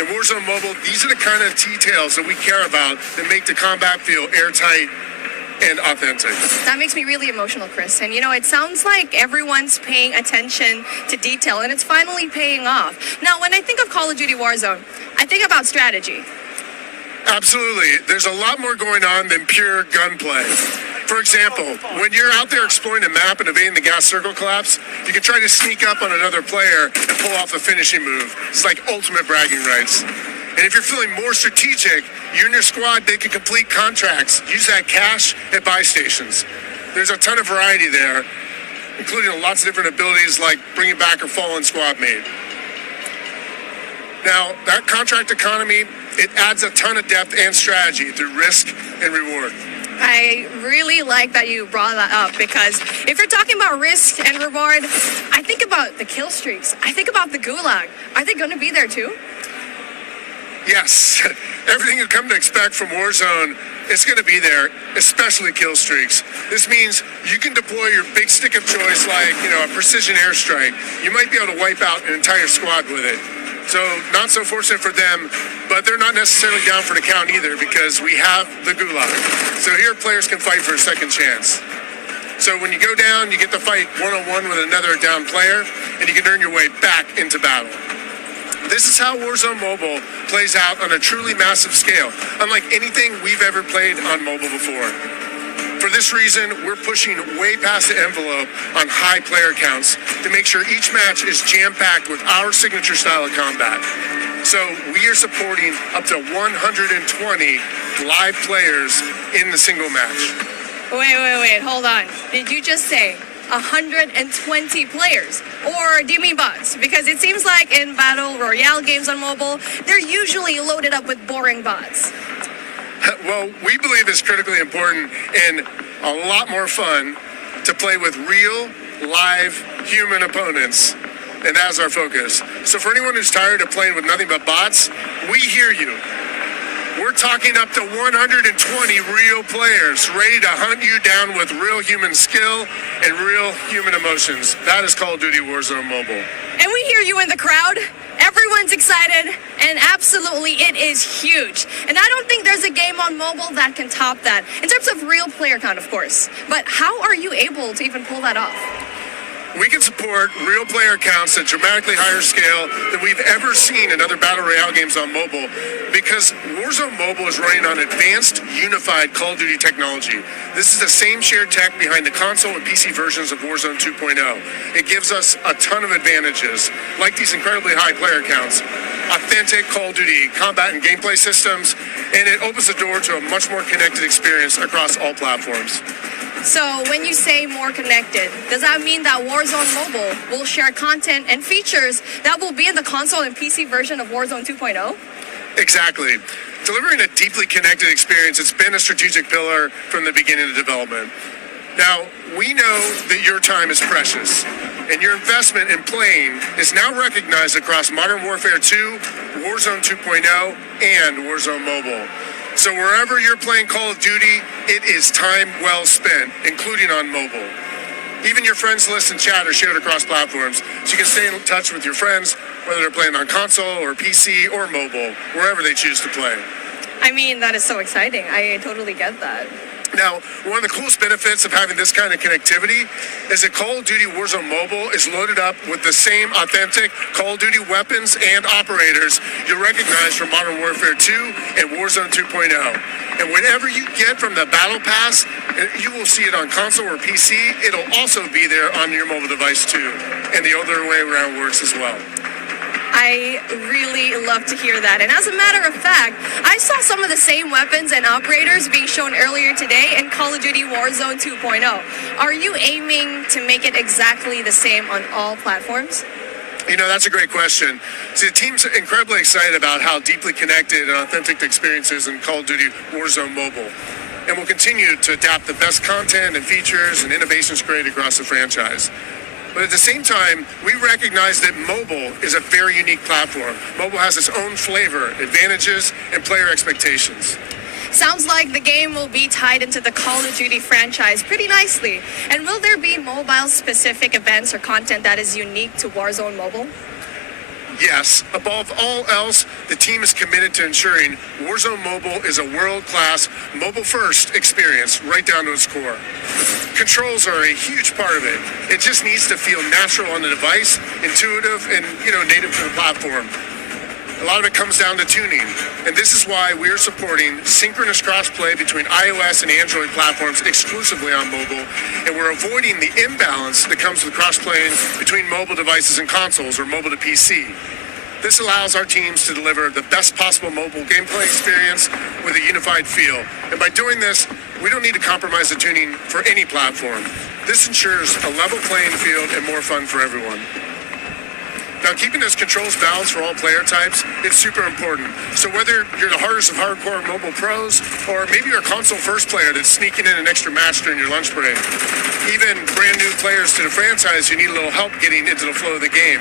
In Warzone Mobile, these are the kind of details that we care about that make the combat feel airtight and authentic. That makes me really emotional, Chris. And you know, it sounds like everyone's paying attention to detail, and it's finally paying off. Now, when I think of Call of Duty Warzone, I think about strategy. Absolutely. There's a lot more going on than pure gunplay. For example, when you're out there exploring a map and evading the gas circle collapse, you can try to sneak up on another player and pull off a finishing move. It's like ultimate bragging rights. And if you're feeling more strategic, you and your squad, they can complete contracts, use that cash at buy stations. There's a ton of variety there, including lots of different abilities like bringing back a fallen squad mate. Now, that contract economy, it adds a ton of depth and strategy through risk and reward. I really like that you brought that up, because if you're talking about risk and reward, I think about the kill streaks. I think about the gulag. Are they going to be there too? Yes, everything you've come to expect from Warzone is going to be there, especially kill streaks. This means you can deploy your big stick of choice like, a precision airstrike. You might be able to wipe out an entire squad with it. So not so fortunate for them, but they're not necessarily down for the count either because we have the gulag. So here players can fight for a second chance. So when you go down, you get to fight one-on-one with another down player, and you can earn your way back into battle. This is how Warzone Mobile plays out on a truly massive scale, unlike anything we've ever played on mobile before. For this reason, we're pushing way past the envelope on high player counts to make sure each match is jam-packed with our signature style of combat. So we are supporting up to 120 live players in the single match. Wait, hold on. Did you just say 120 players? Or do you mean bots? Because it seems like in Battle Royale games on mobile, they're usually loaded up with boring bots. Well, we believe it's critically important and a lot more fun to play with real, live, human opponents. And that's our focus. So for anyone who's tired of playing with nothing but bots, we hear you. We're talking up to 120 real players ready to hunt you down with real human skill and real human emotions. That is Call of Duty Warzone Mobile. And we hear you in the crowd. Everyone's excited, and absolutely it is huge. And I don't think there's a game on mobile that can top that, in terms of real player count, of course. But how are you able to even pull that off? We can support real player counts at dramatically higher scale than we've ever seen in other Battle Royale games on mobile because Warzone Mobile is running on advanced, unified Call of Duty technology. This is the same shared tech behind the console and PC versions of Warzone 2.0. It gives us a ton of advantages, like these incredibly high player counts, authentic Call of Duty combat and gameplay systems, and it opens the door to a much more connected experience across all platforms. So when you say more connected, does that mean that Warzone Mobile will share content and features that will be in the console and PC version of Warzone 2.0? Exactly. Delivering a deeply connected experience, it's been a strategic pillar from the beginning of development. Now, we know that your time is precious, and your investment in playing is now recognized across Modern Warfare 2, Warzone 2.0, and Warzone Mobile. So wherever you're playing Call of Duty, it is time well spent, including on mobile. Even your friends list and chat are shared across platforms, so you can stay in touch with your friends, whether they're playing on console or PC or mobile, wherever they choose to play. I mean, that is so exciting. I totally get that. Now, one of the coolest benefits of having this kind of connectivity is that Call of Duty Warzone Mobile is loaded up with the same authentic Call of Duty weapons and operators you'll recognize from Modern Warfare 2 and Warzone 2.0. And whatever you get from the Battle Pass, you will see it on console or PC. It'll also be there on your mobile device too. And the other way around works as well. I really love to hear that. And as a matter of fact, I saw some of the same weapons and operators being shown earlier today in Call of Duty Warzone 2.0. Are you aiming to make it exactly the same on all platforms? You know, that's a great question. See, the team's incredibly excited about how deeply connected and authentic the experience is in Call of Duty Warzone Mobile. And we'll continue to adapt the best content and features and innovations created across the franchise. But at the same time, we recognize that mobile is a very unique platform. Mobile has its own flavor, advantages, and player expectations. Sounds like the game will be tied into the Call of Duty franchise pretty nicely. And will there be mobile-specific events or content that is unique to Warzone Mobile? Yes, above all else, the team is committed to ensuring Warzone Mobile is a world-class, mobile-first experience right down to its core. Controls are a huge part of it. It just needs to feel natural on the device, intuitive, and, native to the platform. A lot of it comes down to tuning, and this is why we're supporting synchronous crossplay between iOS and Android platforms exclusively on mobile, and we're avoiding the imbalance that comes with cross-playing between mobile devices and consoles or mobile to PC. This allows our teams to deliver the best possible mobile gameplay experience with a unified feel. And by doing this, we don't need to compromise the tuning for any platform. This ensures a level playing field and more fun for everyone. Now, keeping those controls balanced for all player types, it's super important. So whether you're the hardest of hardcore mobile pros, or maybe you're a console-first player that's sneaking in an extra match during your lunch break, even brand new players to the franchise who need a little help getting into the flow of the game,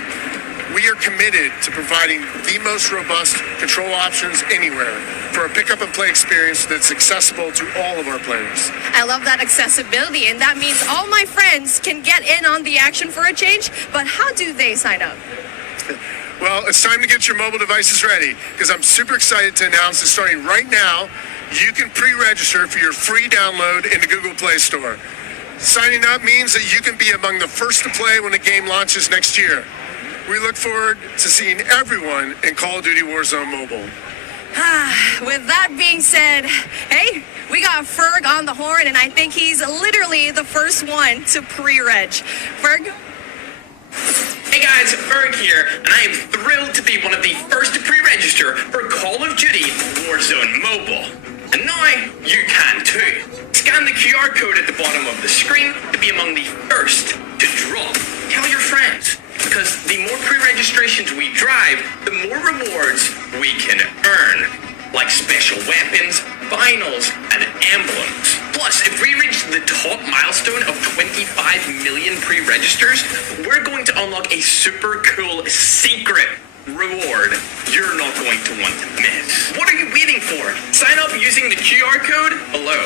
we are committed to providing the most robust control options anywhere for a pick-up-and-play experience that's accessible to all of our players. I love that accessibility, and that means all my friends can get in on the action for a change, but how do they sign up? Well, it's time to get your mobile devices ready, because I'm super excited to announce that starting right now, you can pre-register for your free download in the Google Play Store. Signing up means that you can be among the first to play when the game launches next year. We look forward to seeing everyone in Call of Duty Warzone Mobile. With that being said, hey, we got Ferg on the horn, and I think he's literally the first one to pre-reg. Ferg? Hey guys, Ferg here, and I am thrilled to be one of the first to pre-register for Call of Duty Warzone Mobile. And now you can too. Scan the QR code at the bottom of the screen to be among the first to drop. Tell your friends, because the more pre-registrations we drive, the more rewards we can earn, like special weapons, vinyls, and emblems. Plus, if we reach the top milestone of 25 million pre-registers, we're going to unlock a super cool secret reward you're not going to want to miss. What are you waiting for? Sign up using the QR code below.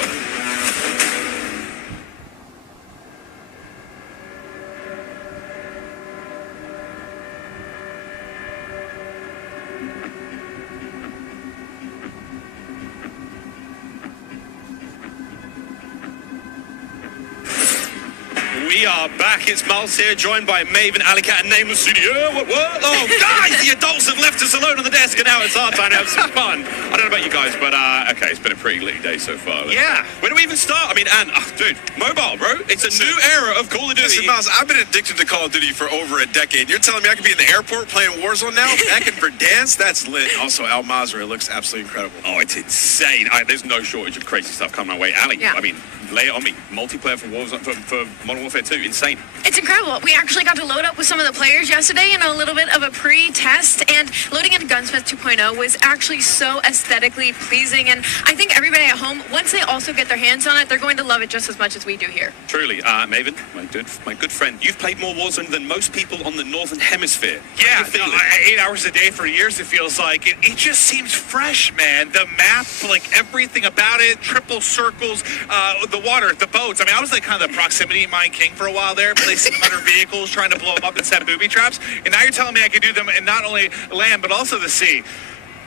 We are back. It's Miles here, joined by Maven, Alicat, and Name the Studio. What? Oh, guys, the adults have left us alone on the desk, and now it's our time to have some fun. I don't know about you guys, but okay, it's been a pretty litty day so far. Yeah. Where do we even start? I mean, dude, mobile, bro. It's a new era of Call of Duty. Listen, Miles, I've been addicted to Call of Duty for over a decade. You're telling me I could be in the airport playing Warzone now? Back in Verdansk? That's lit. Also, Al Mazrah looks absolutely incredible. Oh, it's insane. There's no shortage of crazy stuff coming my way. Ali, Yeah. I mean, lay it on me. Multiplayer for Warzone, for Modern Warfare 2, insane. It's incredible. We actually got to load up with some of the players yesterday in a little bit of a pre-test, and loading into Gunsmith 2.0 was actually so aesthetically pleasing, and I think everybody at home, once they also get their hands on it, they're going to love it just as much as we do here. Truly. Maven, my good friend, you've played more Warzone than most people on the Northern Hemisphere. Yeah, 8 hours a day for years, it feels like. It just seems fresh, man. The map, like everything about it, triple circles, the water, the boats. I mean, I was like kind of the proximity mine king for a while there, placing them under vehicles, trying to blow them up and set booby traps. And now you're telling me I can do them in not only land, but also the sea.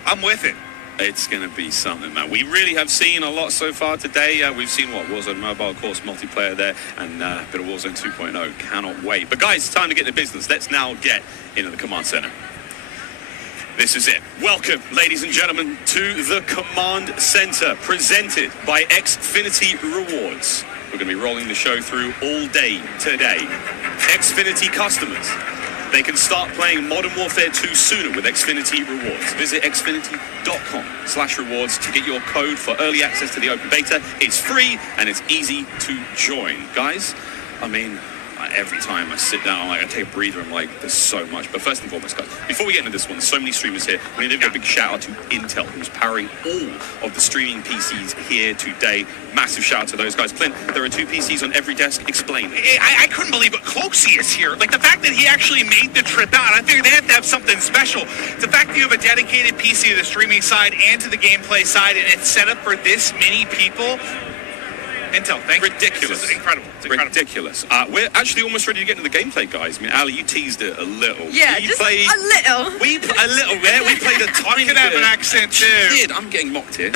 I'm with it. It's going to be something, man. We really have seen a lot so far today. We've seen Warzone Mobile, of course, multiplayer there, and a bit of Warzone 2.0. Cannot wait. But guys, it's time to get to business. Let's now get into the command center. This is it. Welcome, ladies and gentlemen, to the command center, presented by Xfinity Rewards. We're going to be rolling the show through all day today. Xfinity customers, they can start playing Modern Warfare 2 sooner with Xfinity Rewards. Visit xfinity.com/rewards to get your code for early access to the open beta. It's free and it's easy to join. Guys, I mean, every time I sit down, I take a breather, I'm like, there's so much. But first and foremost, guys, before we get into this one, there's so many streamers here. We need to give a big shout out to Intel, who's powering all of the streaming PCs here today. Massive shout out to those guys. Clint, there are 2 PCs on every desk. Explain. I couldn't believe it. Cloaksy is here. Like, the fact that he actually made the trip out, I figured they have to have something special. The fact that you have a dedicated PC to the streaming side and to the gameplay side, and it's set up for this many people. Intel, thank you. Ridiculous. This is incredible. It's incredible. Ridiculous. We're actually almost ready to get into the gameplay, guys. I mean, Ali, you teased it a little. Yeah, just a little. A little, yeah. We played a tiny You can have an accent, too. You did. I'm getting mocked here.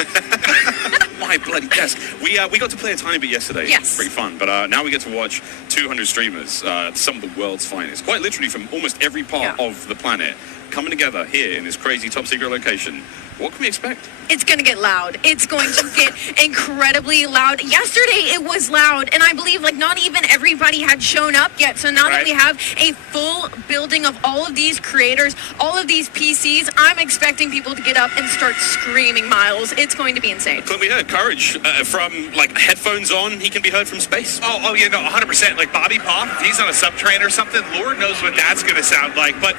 My bloody desk. We got to play a tiny bit yesterday. Yes. Pretty fun. But now we get to watch 200 streamers, some of the world's finest, quite literally from almost every part of the planet, coming together here in this crazy top secret location. What can we expect? It's going to get loud. It's going to get incredibly loud. Yesterday it was loud, and I believe like not even everybody had shown up yet. So now that we have a full building of all of these creators, all of these PCs, I'm expecting people to get up and start screaming, Miles. It's going to be insane. But we heard Courage from like headphones on. He can be heard from space. Oh yeah, no, 100%. Like Bobby Pop, if he's on a subtrain or something, Lord knows what that's going to sound like. But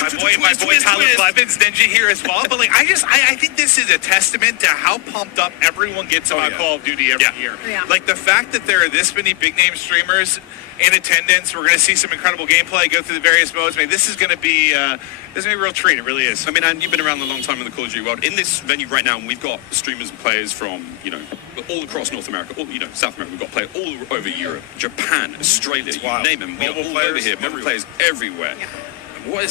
my boy Tyler Clevin's Ninja here as well. But like, I think this is a testament to how pumped up everyone gets about Call of Duty every year. Yeah. Like the fact that there are this many big name streamers in attendance. We're going to see some incredible gameplay, go through the various modes. I mean, this is going to be a real treat. It really is. I mean, and you've been around a long time in the Call of Duty world. In this venue right now, we've got streamers and players from, all across North America, South America. We've got players all over Europe, Japan, Australia, you name them. We're all over here. Mobile players everywhere. Yeah.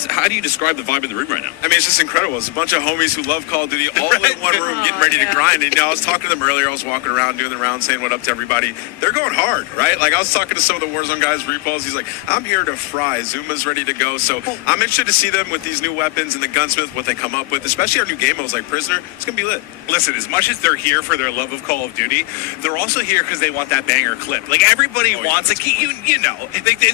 How do you describe the vibe in the room right now? I mean, it's just incredible. It's a bunch of homies who love Call of Duty all in one room getting ready to grind. And, I was talking to them earlier. I was walking around doing the round saying what up to everybody. They're going hard, right? Like, I was talking to some of the Warzone guys, Repos. He's like, I'm here to fry. Zuma's ready to go. So I'm interested to see them with these new weapons and the gunsmith, what they come up with, especially our new game modes like Prisoner. It's going to be lit. Listen, as much as they're here for their love of Call of Duty, they're also here because they want that banger clip. Like, everybody wants, like,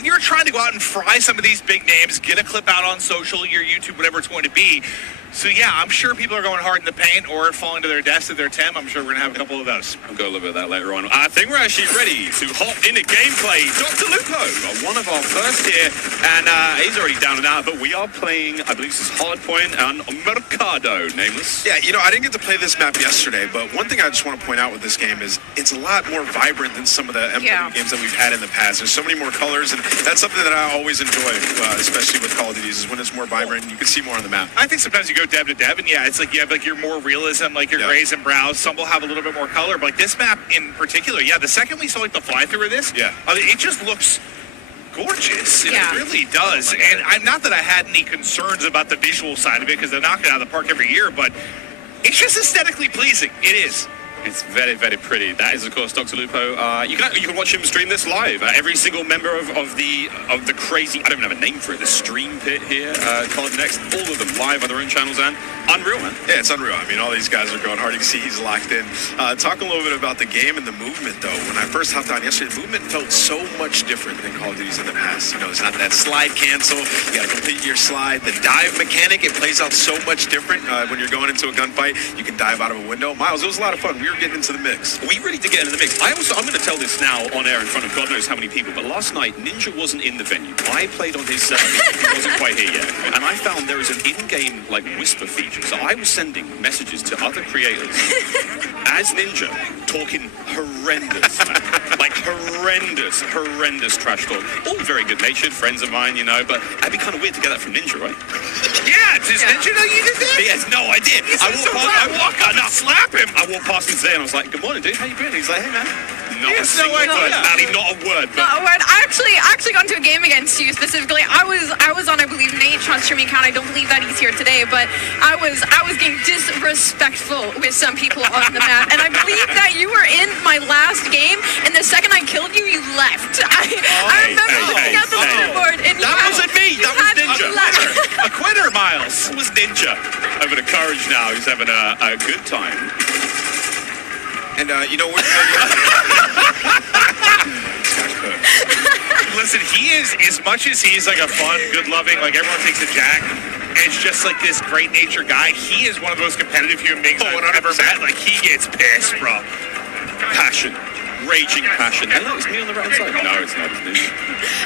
you're trying to go out and fry some of these big names, get a clip out on social, your YouTube, whatever it's going to be. So yeah, I'm sure people are going hard in the paint or falling to their desk at their Tim. I'm sure we're going to have a couple of those. I'll go a little bit of that later on. I think we're actually ready to hop into gameplay. Dr. Lupo, one of our first here, and he's already down and out, but we are playing, I believe this is Hardpoint and Mercado, nameless. Yeah, I didn't get to play this map yesterday, but one thing I just want to point out with this game is it's a lot more vibrant than some of the MW games that we've had in the past. There's so many more colors, and that's something that I always enjoy, especially with Call of Duty, is when it's more vibrant and you can see more on the map. I think sometimes you go dev to dev, and it's like you have like your more realism, like your grays and browns. Some will have a little bit more color, but like this map in particular, the second we saw like the fly through of this, it just looks gorgeous. It really does. And I'm not that I had any concerns about the visual side of it because they're knocking it out of the park every year, but it's just aesthetically pleasing. It is. It's very, very pretty. That is, of course, Dr. Lupo. You can watch him stream this live. Every single member of the crazy, I don't even have a name for it, the stream pit here, College Next, all of them live on their own channels, and unreal, man. Yeah, it's unreal. I mean, all these guys are going hard. You can see he's locked in. Talk a little bit about the game and the movement, though. When I first hopped on yesterday, the movement felt so much different than Call of Duty's in the past. It's not that slide cancel. You got to complete your slide. The dive mechanic, it plays out so much different when you're going into a gunfight. You can dive out of a window. Miles, it was a lot of fun. We were getting into the mix. We really did get into the mix. I'm going to tell this now on air in front of God knows how many people, but last night, Ninja wasn't in the venue. I played on his server. He wasn't quite here yet. And I found there is an in-game, whisper feature. So I was sending messages to other creators as Ninja, talking horrendous, man. Horrendous trash talk. All very good-natured friends of mine, but it'd be kind of weird to get that from Ninja, right? Yeah, does Ninja know you did that? Yes, no, I did. I walked up and slap him. I walked past him today and I was like, good morning, dude. How you been? He's like, hey, man. Not He a has single no idea. word, Maddie, not a word. But Not a word. I actually got into a game against you specifically. I was on, I believe, Nate Sean's streaming account. I don't believe that he's here today, but I was getting disrespectful with some people on the map, and I believe that you were in my last game, and the second I killed you, you left. I remember looking at the leaderboard, and that wasn't me. That was Ninja. A quitter, Miles. It was Ninja. Over to Courage now, who's having a good time. And, you know, what? Listen, he is, as much as he's like a fun, good-loving, like everyone takes a Jack, it's just like this great-natured guy. He is one of the most competitive human beings I've ever met. Like, he gets pissed, bro. Passion. Raging passion. And look, it's me on the right side. No, it's not. It's me.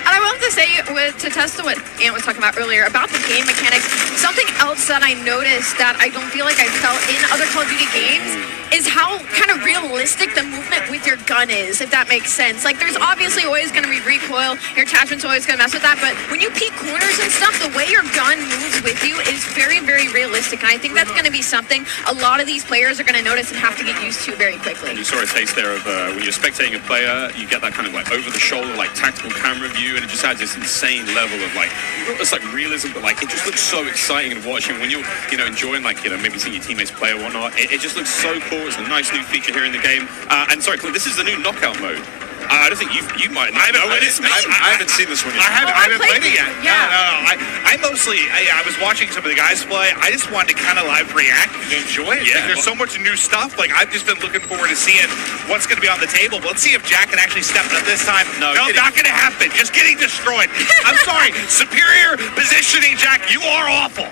And I will have to say, to test what Ant was talking about earlier, about the game mechanics, something else that I noticed that I don't feel like I felt in other Call of Duty games is how kind of realistic the movement with your gun is, if that makes sense. Like, there's obviously always going to be recoil, your attachment's always going to mess with that, but when you peek corners and stuff, the way your gun moves with you is very, very realistic, and I think that's going to be something a lot of these players are going to notice and have to get used to very quickly. And you saw a taste there of when you're spectating a player, you get that kind of like over-the-shoulder, like tactical camera view, and it just adds this insane level of like, it's like realism, but like it just looks so exciting and watching when you're, enjoying like, maybe seeing your teammates play or whatnot. It just looks so cool. It's a nice new feature here in the game. And sorry, Clint, this is the new knockout mode. I don't think you might know what it's meant. I haven't seen this one yet. I haven't played it yet. Yeah. No. I mostly, I was watching some of the guys play. I just wanted to kind of live react and enjoy it. Yeah. Like, there's so much new stuff. Like, I've just been looking forward to seeing what's going to be on the table. But let's see if Jack can actually step it up this time. No, not going to happen. Just getting destroyed. I'm sorry. Superior positioning, Jack. You are awful.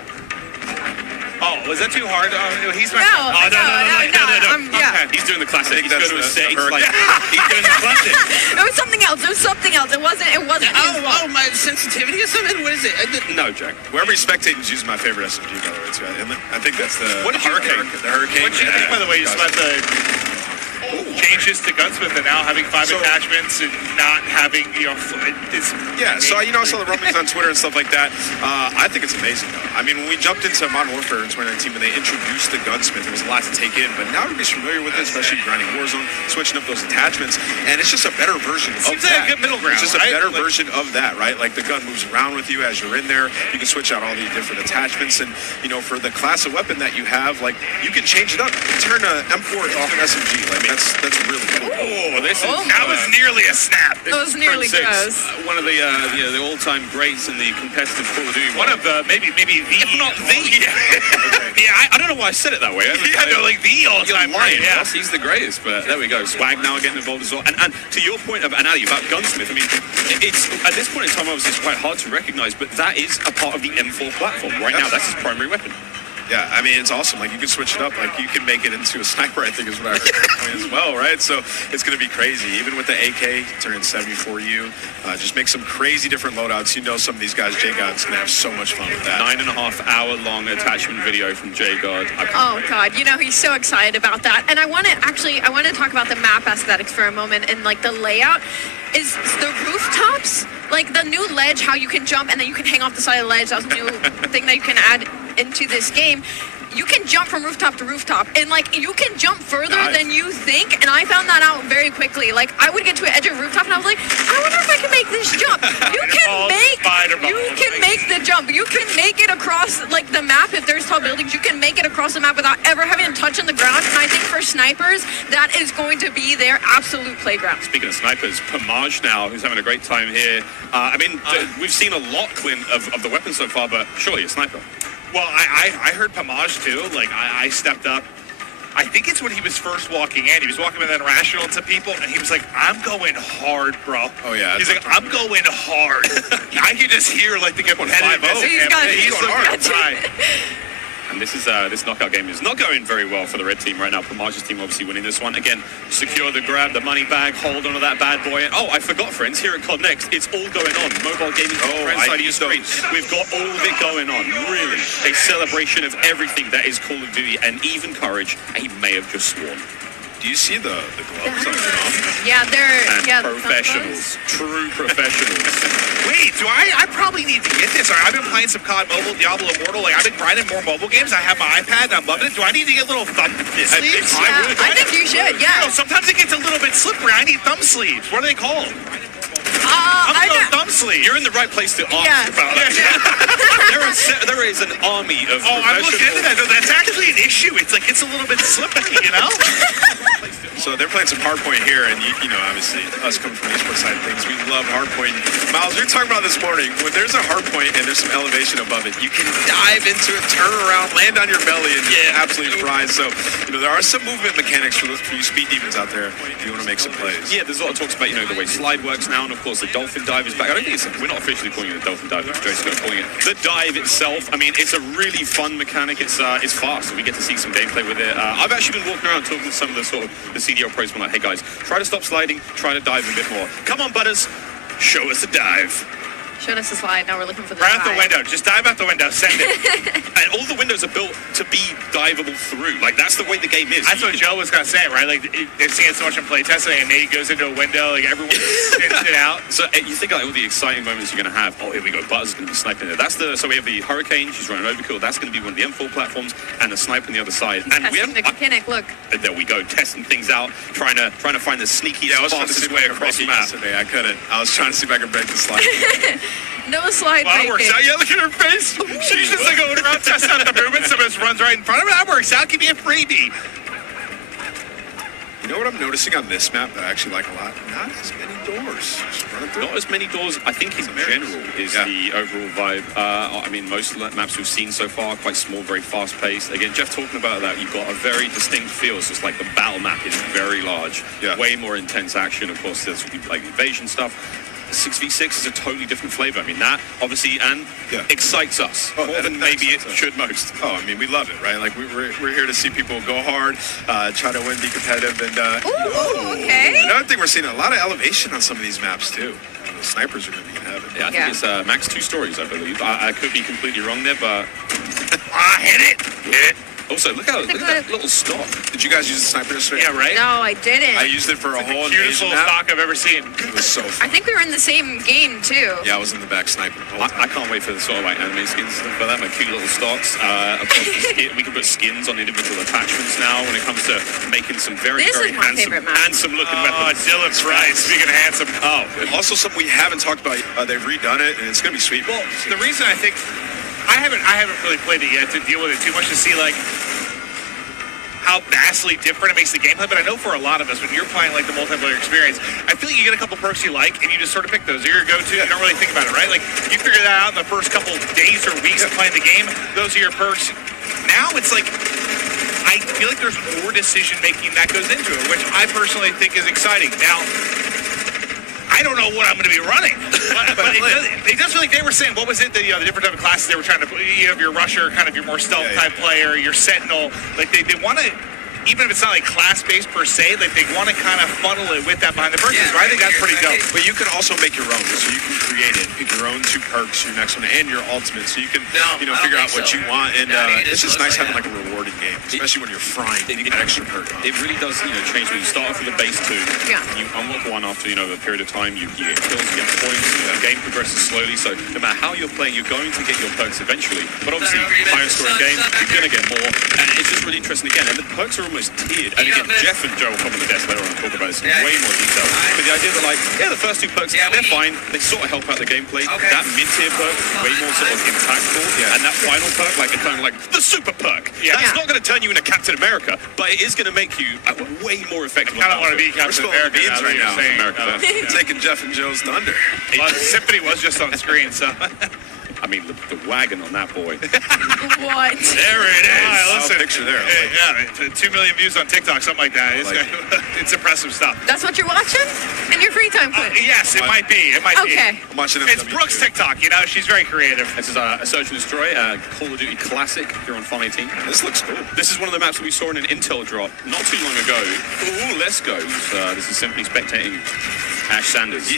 Oh, was that too hard? He's my... No. Okay. He's doing the classic. He's going to a set. He's He's doing the classic. It was something else. It wasn't his fault. My sensitivity or something? What is it? No, Jack. Wherever he's spectating is using my favorite SMG, by the way. Too. I think that's the Hurricane. The Hurricane. What do you think, by the way, just about the changes to Gunsmith and now having 5 attachments and not having, So, I saw the rumblings on Twitter and stuff like that. I think it's amazing, though. I mean, when we jumped into Modern Warfare in 2019, when they introduced the Gunsmith, there was a lot to take in. But now everybody's familiar with it, especially grinding Warzone, switching up those attachments. And it's just a better version of Seems that. like a good middle ground, It's just right? a better version of that, right? Like, the gun moves around with you as you're in there. You can switch out all the different attachments. And, for the class of weapon that you have, like, you can change it up. Turn an M4 off an SMG. Like, that's really cool. Oh, that was nearly a snap. That was nearly close. One of the all-time greats in the competitive Call of Duty. One of the, maybe the... If not the. I don't know why I said it that way. Like the all-time great, yeah. He's the greatest, but there we go. Swag now getting involved as well. And to your point about Gunsmith, I mean, it's at this point in time, obviously, it's quite hard to recognize, but that is a part of the M4 platform. Right now, that's his primary weapon. Yeah, I mean, it's awesome. Like, you can switch it up. Like, you can make it into a sniper, I think is what I heard as well, right? So it's going to be crazy. Even with the AK, turning 74U, just make some crazy different loadouts. Some of these guys, J-God's going to have so much fun with that. 9.5-hour long attachment video from J-God. Oh, God. He's so excited about that. And I want to talk about the map aesthetics for a moment and, like, the layout. Is the rooftops, like the new ledge, how you can jump and then you can hang off the side of the ledge. That was a new thing that you can add into this game. You can jump from rooftop to rooftop, and like you can jump further than you think. And I found that out very quickly. Like I would get to an edge of a rooftop, and I was like, I wonder if I can make this jump. You can make the jump. You can make it across like the map if there's tall buildings. You can make it across the map without ever having to touch on the ground. And I think for snipers, that is going to be their absolute playground. Speaking of snipers, Pamaj now, who's having a great time here. We've seen a lot, Clint, of the weapons so far, but surely a sniper. Well, I heard Pamaj too. Like I stepped up. I think it's when he was first walking in. He was walking with Irrational to people, and he was like, "I'm going hard, bro." Oh yeah. He's like, "I'm going hard." I can just hear like the competitiveness. He's going hard. Right. And this knockout game is not going very well for the red team right now. Pamaj's team obviously winning this one. Again, secure the grab, the money bag, hold onto that bad boy. And, I forgot, friends, here at COD Next, it's all going on. Mobile gaming on the right side of your screen. We've got all of it going on. Really. A celebration of everything that is Call of Duty and even Courage. And he may have just sworn. Do you see the gloves on your arm? Yeah, they're And professionals, true professionals. Wait, I probably need to get this. I've been playing some COD Mobile, Diablo Immortal. Like, I've been grinding more mobile games. I have my iPad, and I'm loving it. Do I need to get little thumb sleeves? I think you should, yeah. You know, sometimes it gets a little bit slippery. I need thumb sleeves. What are they called? Thumb sleeves. You're in the right place to ask about that. there is an army of I'm looking into that. professionals. No, that's actually an issue. It's like it's a little bit slippery, you know? So they're playing some hardpoint here, and you know, obviously, us coming from the esports side of things, we love hardpoint. Miles, we were talking about this morning, when there's a hardpoint and there's some elevation above it, you can dive into it, turn around, land on your belly, and absolutely fry. So, you know, there are some movement mechanics for you speed demons out there if you want to make some plays. Yeah, there's a lot of talks about, you know, the way slide works now, and of course the dolphin dive is back. I don't think we're not officially calling it a dolphin dive, Joe's calling it the dive itself. I mean, it's a really fun mechanic. It's fast, so we get to see some gameplay with it. I've actually been walking around talking to some of the sort of the CDL pros, like, hey guys, try to stop sliding, try to dive a bit more. Come on, Butters, show us a dive. Showed us the slide. Now we're looking for the Right out dive. the window. Just dive out the window. Send it. And all the windows are built to be diveable through. Like, that's the way the game is. That's what Joe was going to say, right? Like, they've seen it so much in playtesting, and Nate goes into a window, like, everyone sends it out. So you think like all the exciting moments you're going to have. Oh, here we go. Butters is going to be sniping there. So we have the Hurricane. She's running overkill. That's going to be one of the M4 platforms, and the snipe on the other side. And we Testing have the mechanic, look. there we go, testing things out, trying to find the sneaky, I was trying to see fastest way across the map. yesterday. I couldn't. I was trying to see if I could break the slide. No slide Well, that works breaking. out. Yeah, look at her face. She's just like going around testing out the movement. Someone just runs right in front of her. That works out. Give me a freebie. You know what I'm noticing on this map that I actually like a lot? Not as many doors. Just running through. Not as many doors, I think, in general, is the overall vibe. I mean, most maps we've seen so far are quite small, very fast-paced. Again, Jeff talking about that, you've got a very distinct feel. So it's like the battle map is very large, way more intense action. Of course, there's like evasion stuff. 6v6 is a totally different flavor. I mean, that obviously excites us more than maybe it should most. Oh, I mean, we love it, right? Like, we're here to see people go hard, try to win, be competitive, and okay. Another thing, we're seeing a lot of elevation on some of these maps too. The snipers are going to be in heaven. Yeah, I think it's max 2 stories, I believe. I could be completely wrong there, but Hit it. Hit it. also look at that little stock. Did you guys use the sniper yesterday? Yeah, right? No, I didn't. I used it for a whole Cutest invasion little map. stock I've ever seen. It was so fun. I think we were in the same game, too. Yeah, I was in the back sniping the whole time. I can't wait for the sort of like anime skins and stuff like that. My cute little stocks. Of course, we can put skins on individual attachments now when it comes to making some very, This very is my favorite map. handsome looking Oh, weapons. Dylan's right. Speaking of handsome. Oh, Also, something we haven't talked about. They've redone it, and it's going to be sweet. Well, the reason I think I haven't really played it yet to deal with it too much to see like how vastly different it makes the gameplay. But I know for a lot of us, when you're playing like the multiplayer experience, I feel like you get a couple perks you like, and you just sort of pick those. They're your go-to. You don't really think about it, right? Like you figure that out in the first couple days or weeks of playing the game. Those are your perks. Now it's like I feel like there's more decision making that goes into it, which I personally think is exciting. Now, I don't know what I'm going to be running, but it does feel like they were saying, what was it, the different type of classes they were trying to put, you have your rusher, kind of your more stealth type player, your sentinel, like they want to, even if it's not like class-based per se, like they want to kind of funnel it with that behind the purchase. So I think that's pretty dope. But you can also make your own, so you can create it, pick your own 2 perks, your next one, and your ultimate, so you can, figure out what you want, and it's just nice having like a rewarding game, especially when you're frying, you get extra perk. it really does, change when you start off with a base 2. Yeah. You unlock one after, a period of time. You get kills, you get points. The game progresses slowly. So no matter how you're playing, you're going to get your perks eventually. But obviously, higher scoring game, you're going to get more. And it's just really interesting again. And the perks are almost tiered. And again, Jeff and Joe will come on the desk later on and talk about this in way more detail. But the idea that the first 2 perks, they're fine. They sort of help out the gameplay. That mid-tier perk, way more sort of impactful. And that final perk, like the kind of like the super perk. That's not going to turn you into Captain America, but it is going to make you way more effective. I kind of want to be Captain America now that you're saying. Taking Jeff and Joe's thunder. Well, Symphony was just on screen, so. I mean, the wagon on that boy. What? There it is. All right, listen. Picture there. Yeah, 2 million views on TikTok, something like that. It's impressive stuff. That's what you're watching? In your free time, Quinn? Yes, it might be. It might be. Okay. I'm watching It's Brooke's TikTok. She's very creative. This is a Search and Destroy, Call of Duty Classic here on Phonepay. This looks cool. This is one of the maps that we saw in an Intel drop not too long ago. Ooh, let's go. This is simply spectating Ash Sanders.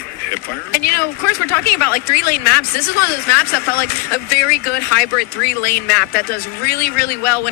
And of course, we're talking about like 3-lane maps. This is one of those maps that felt like a very good hybrid 3-lane map that does really, really well when it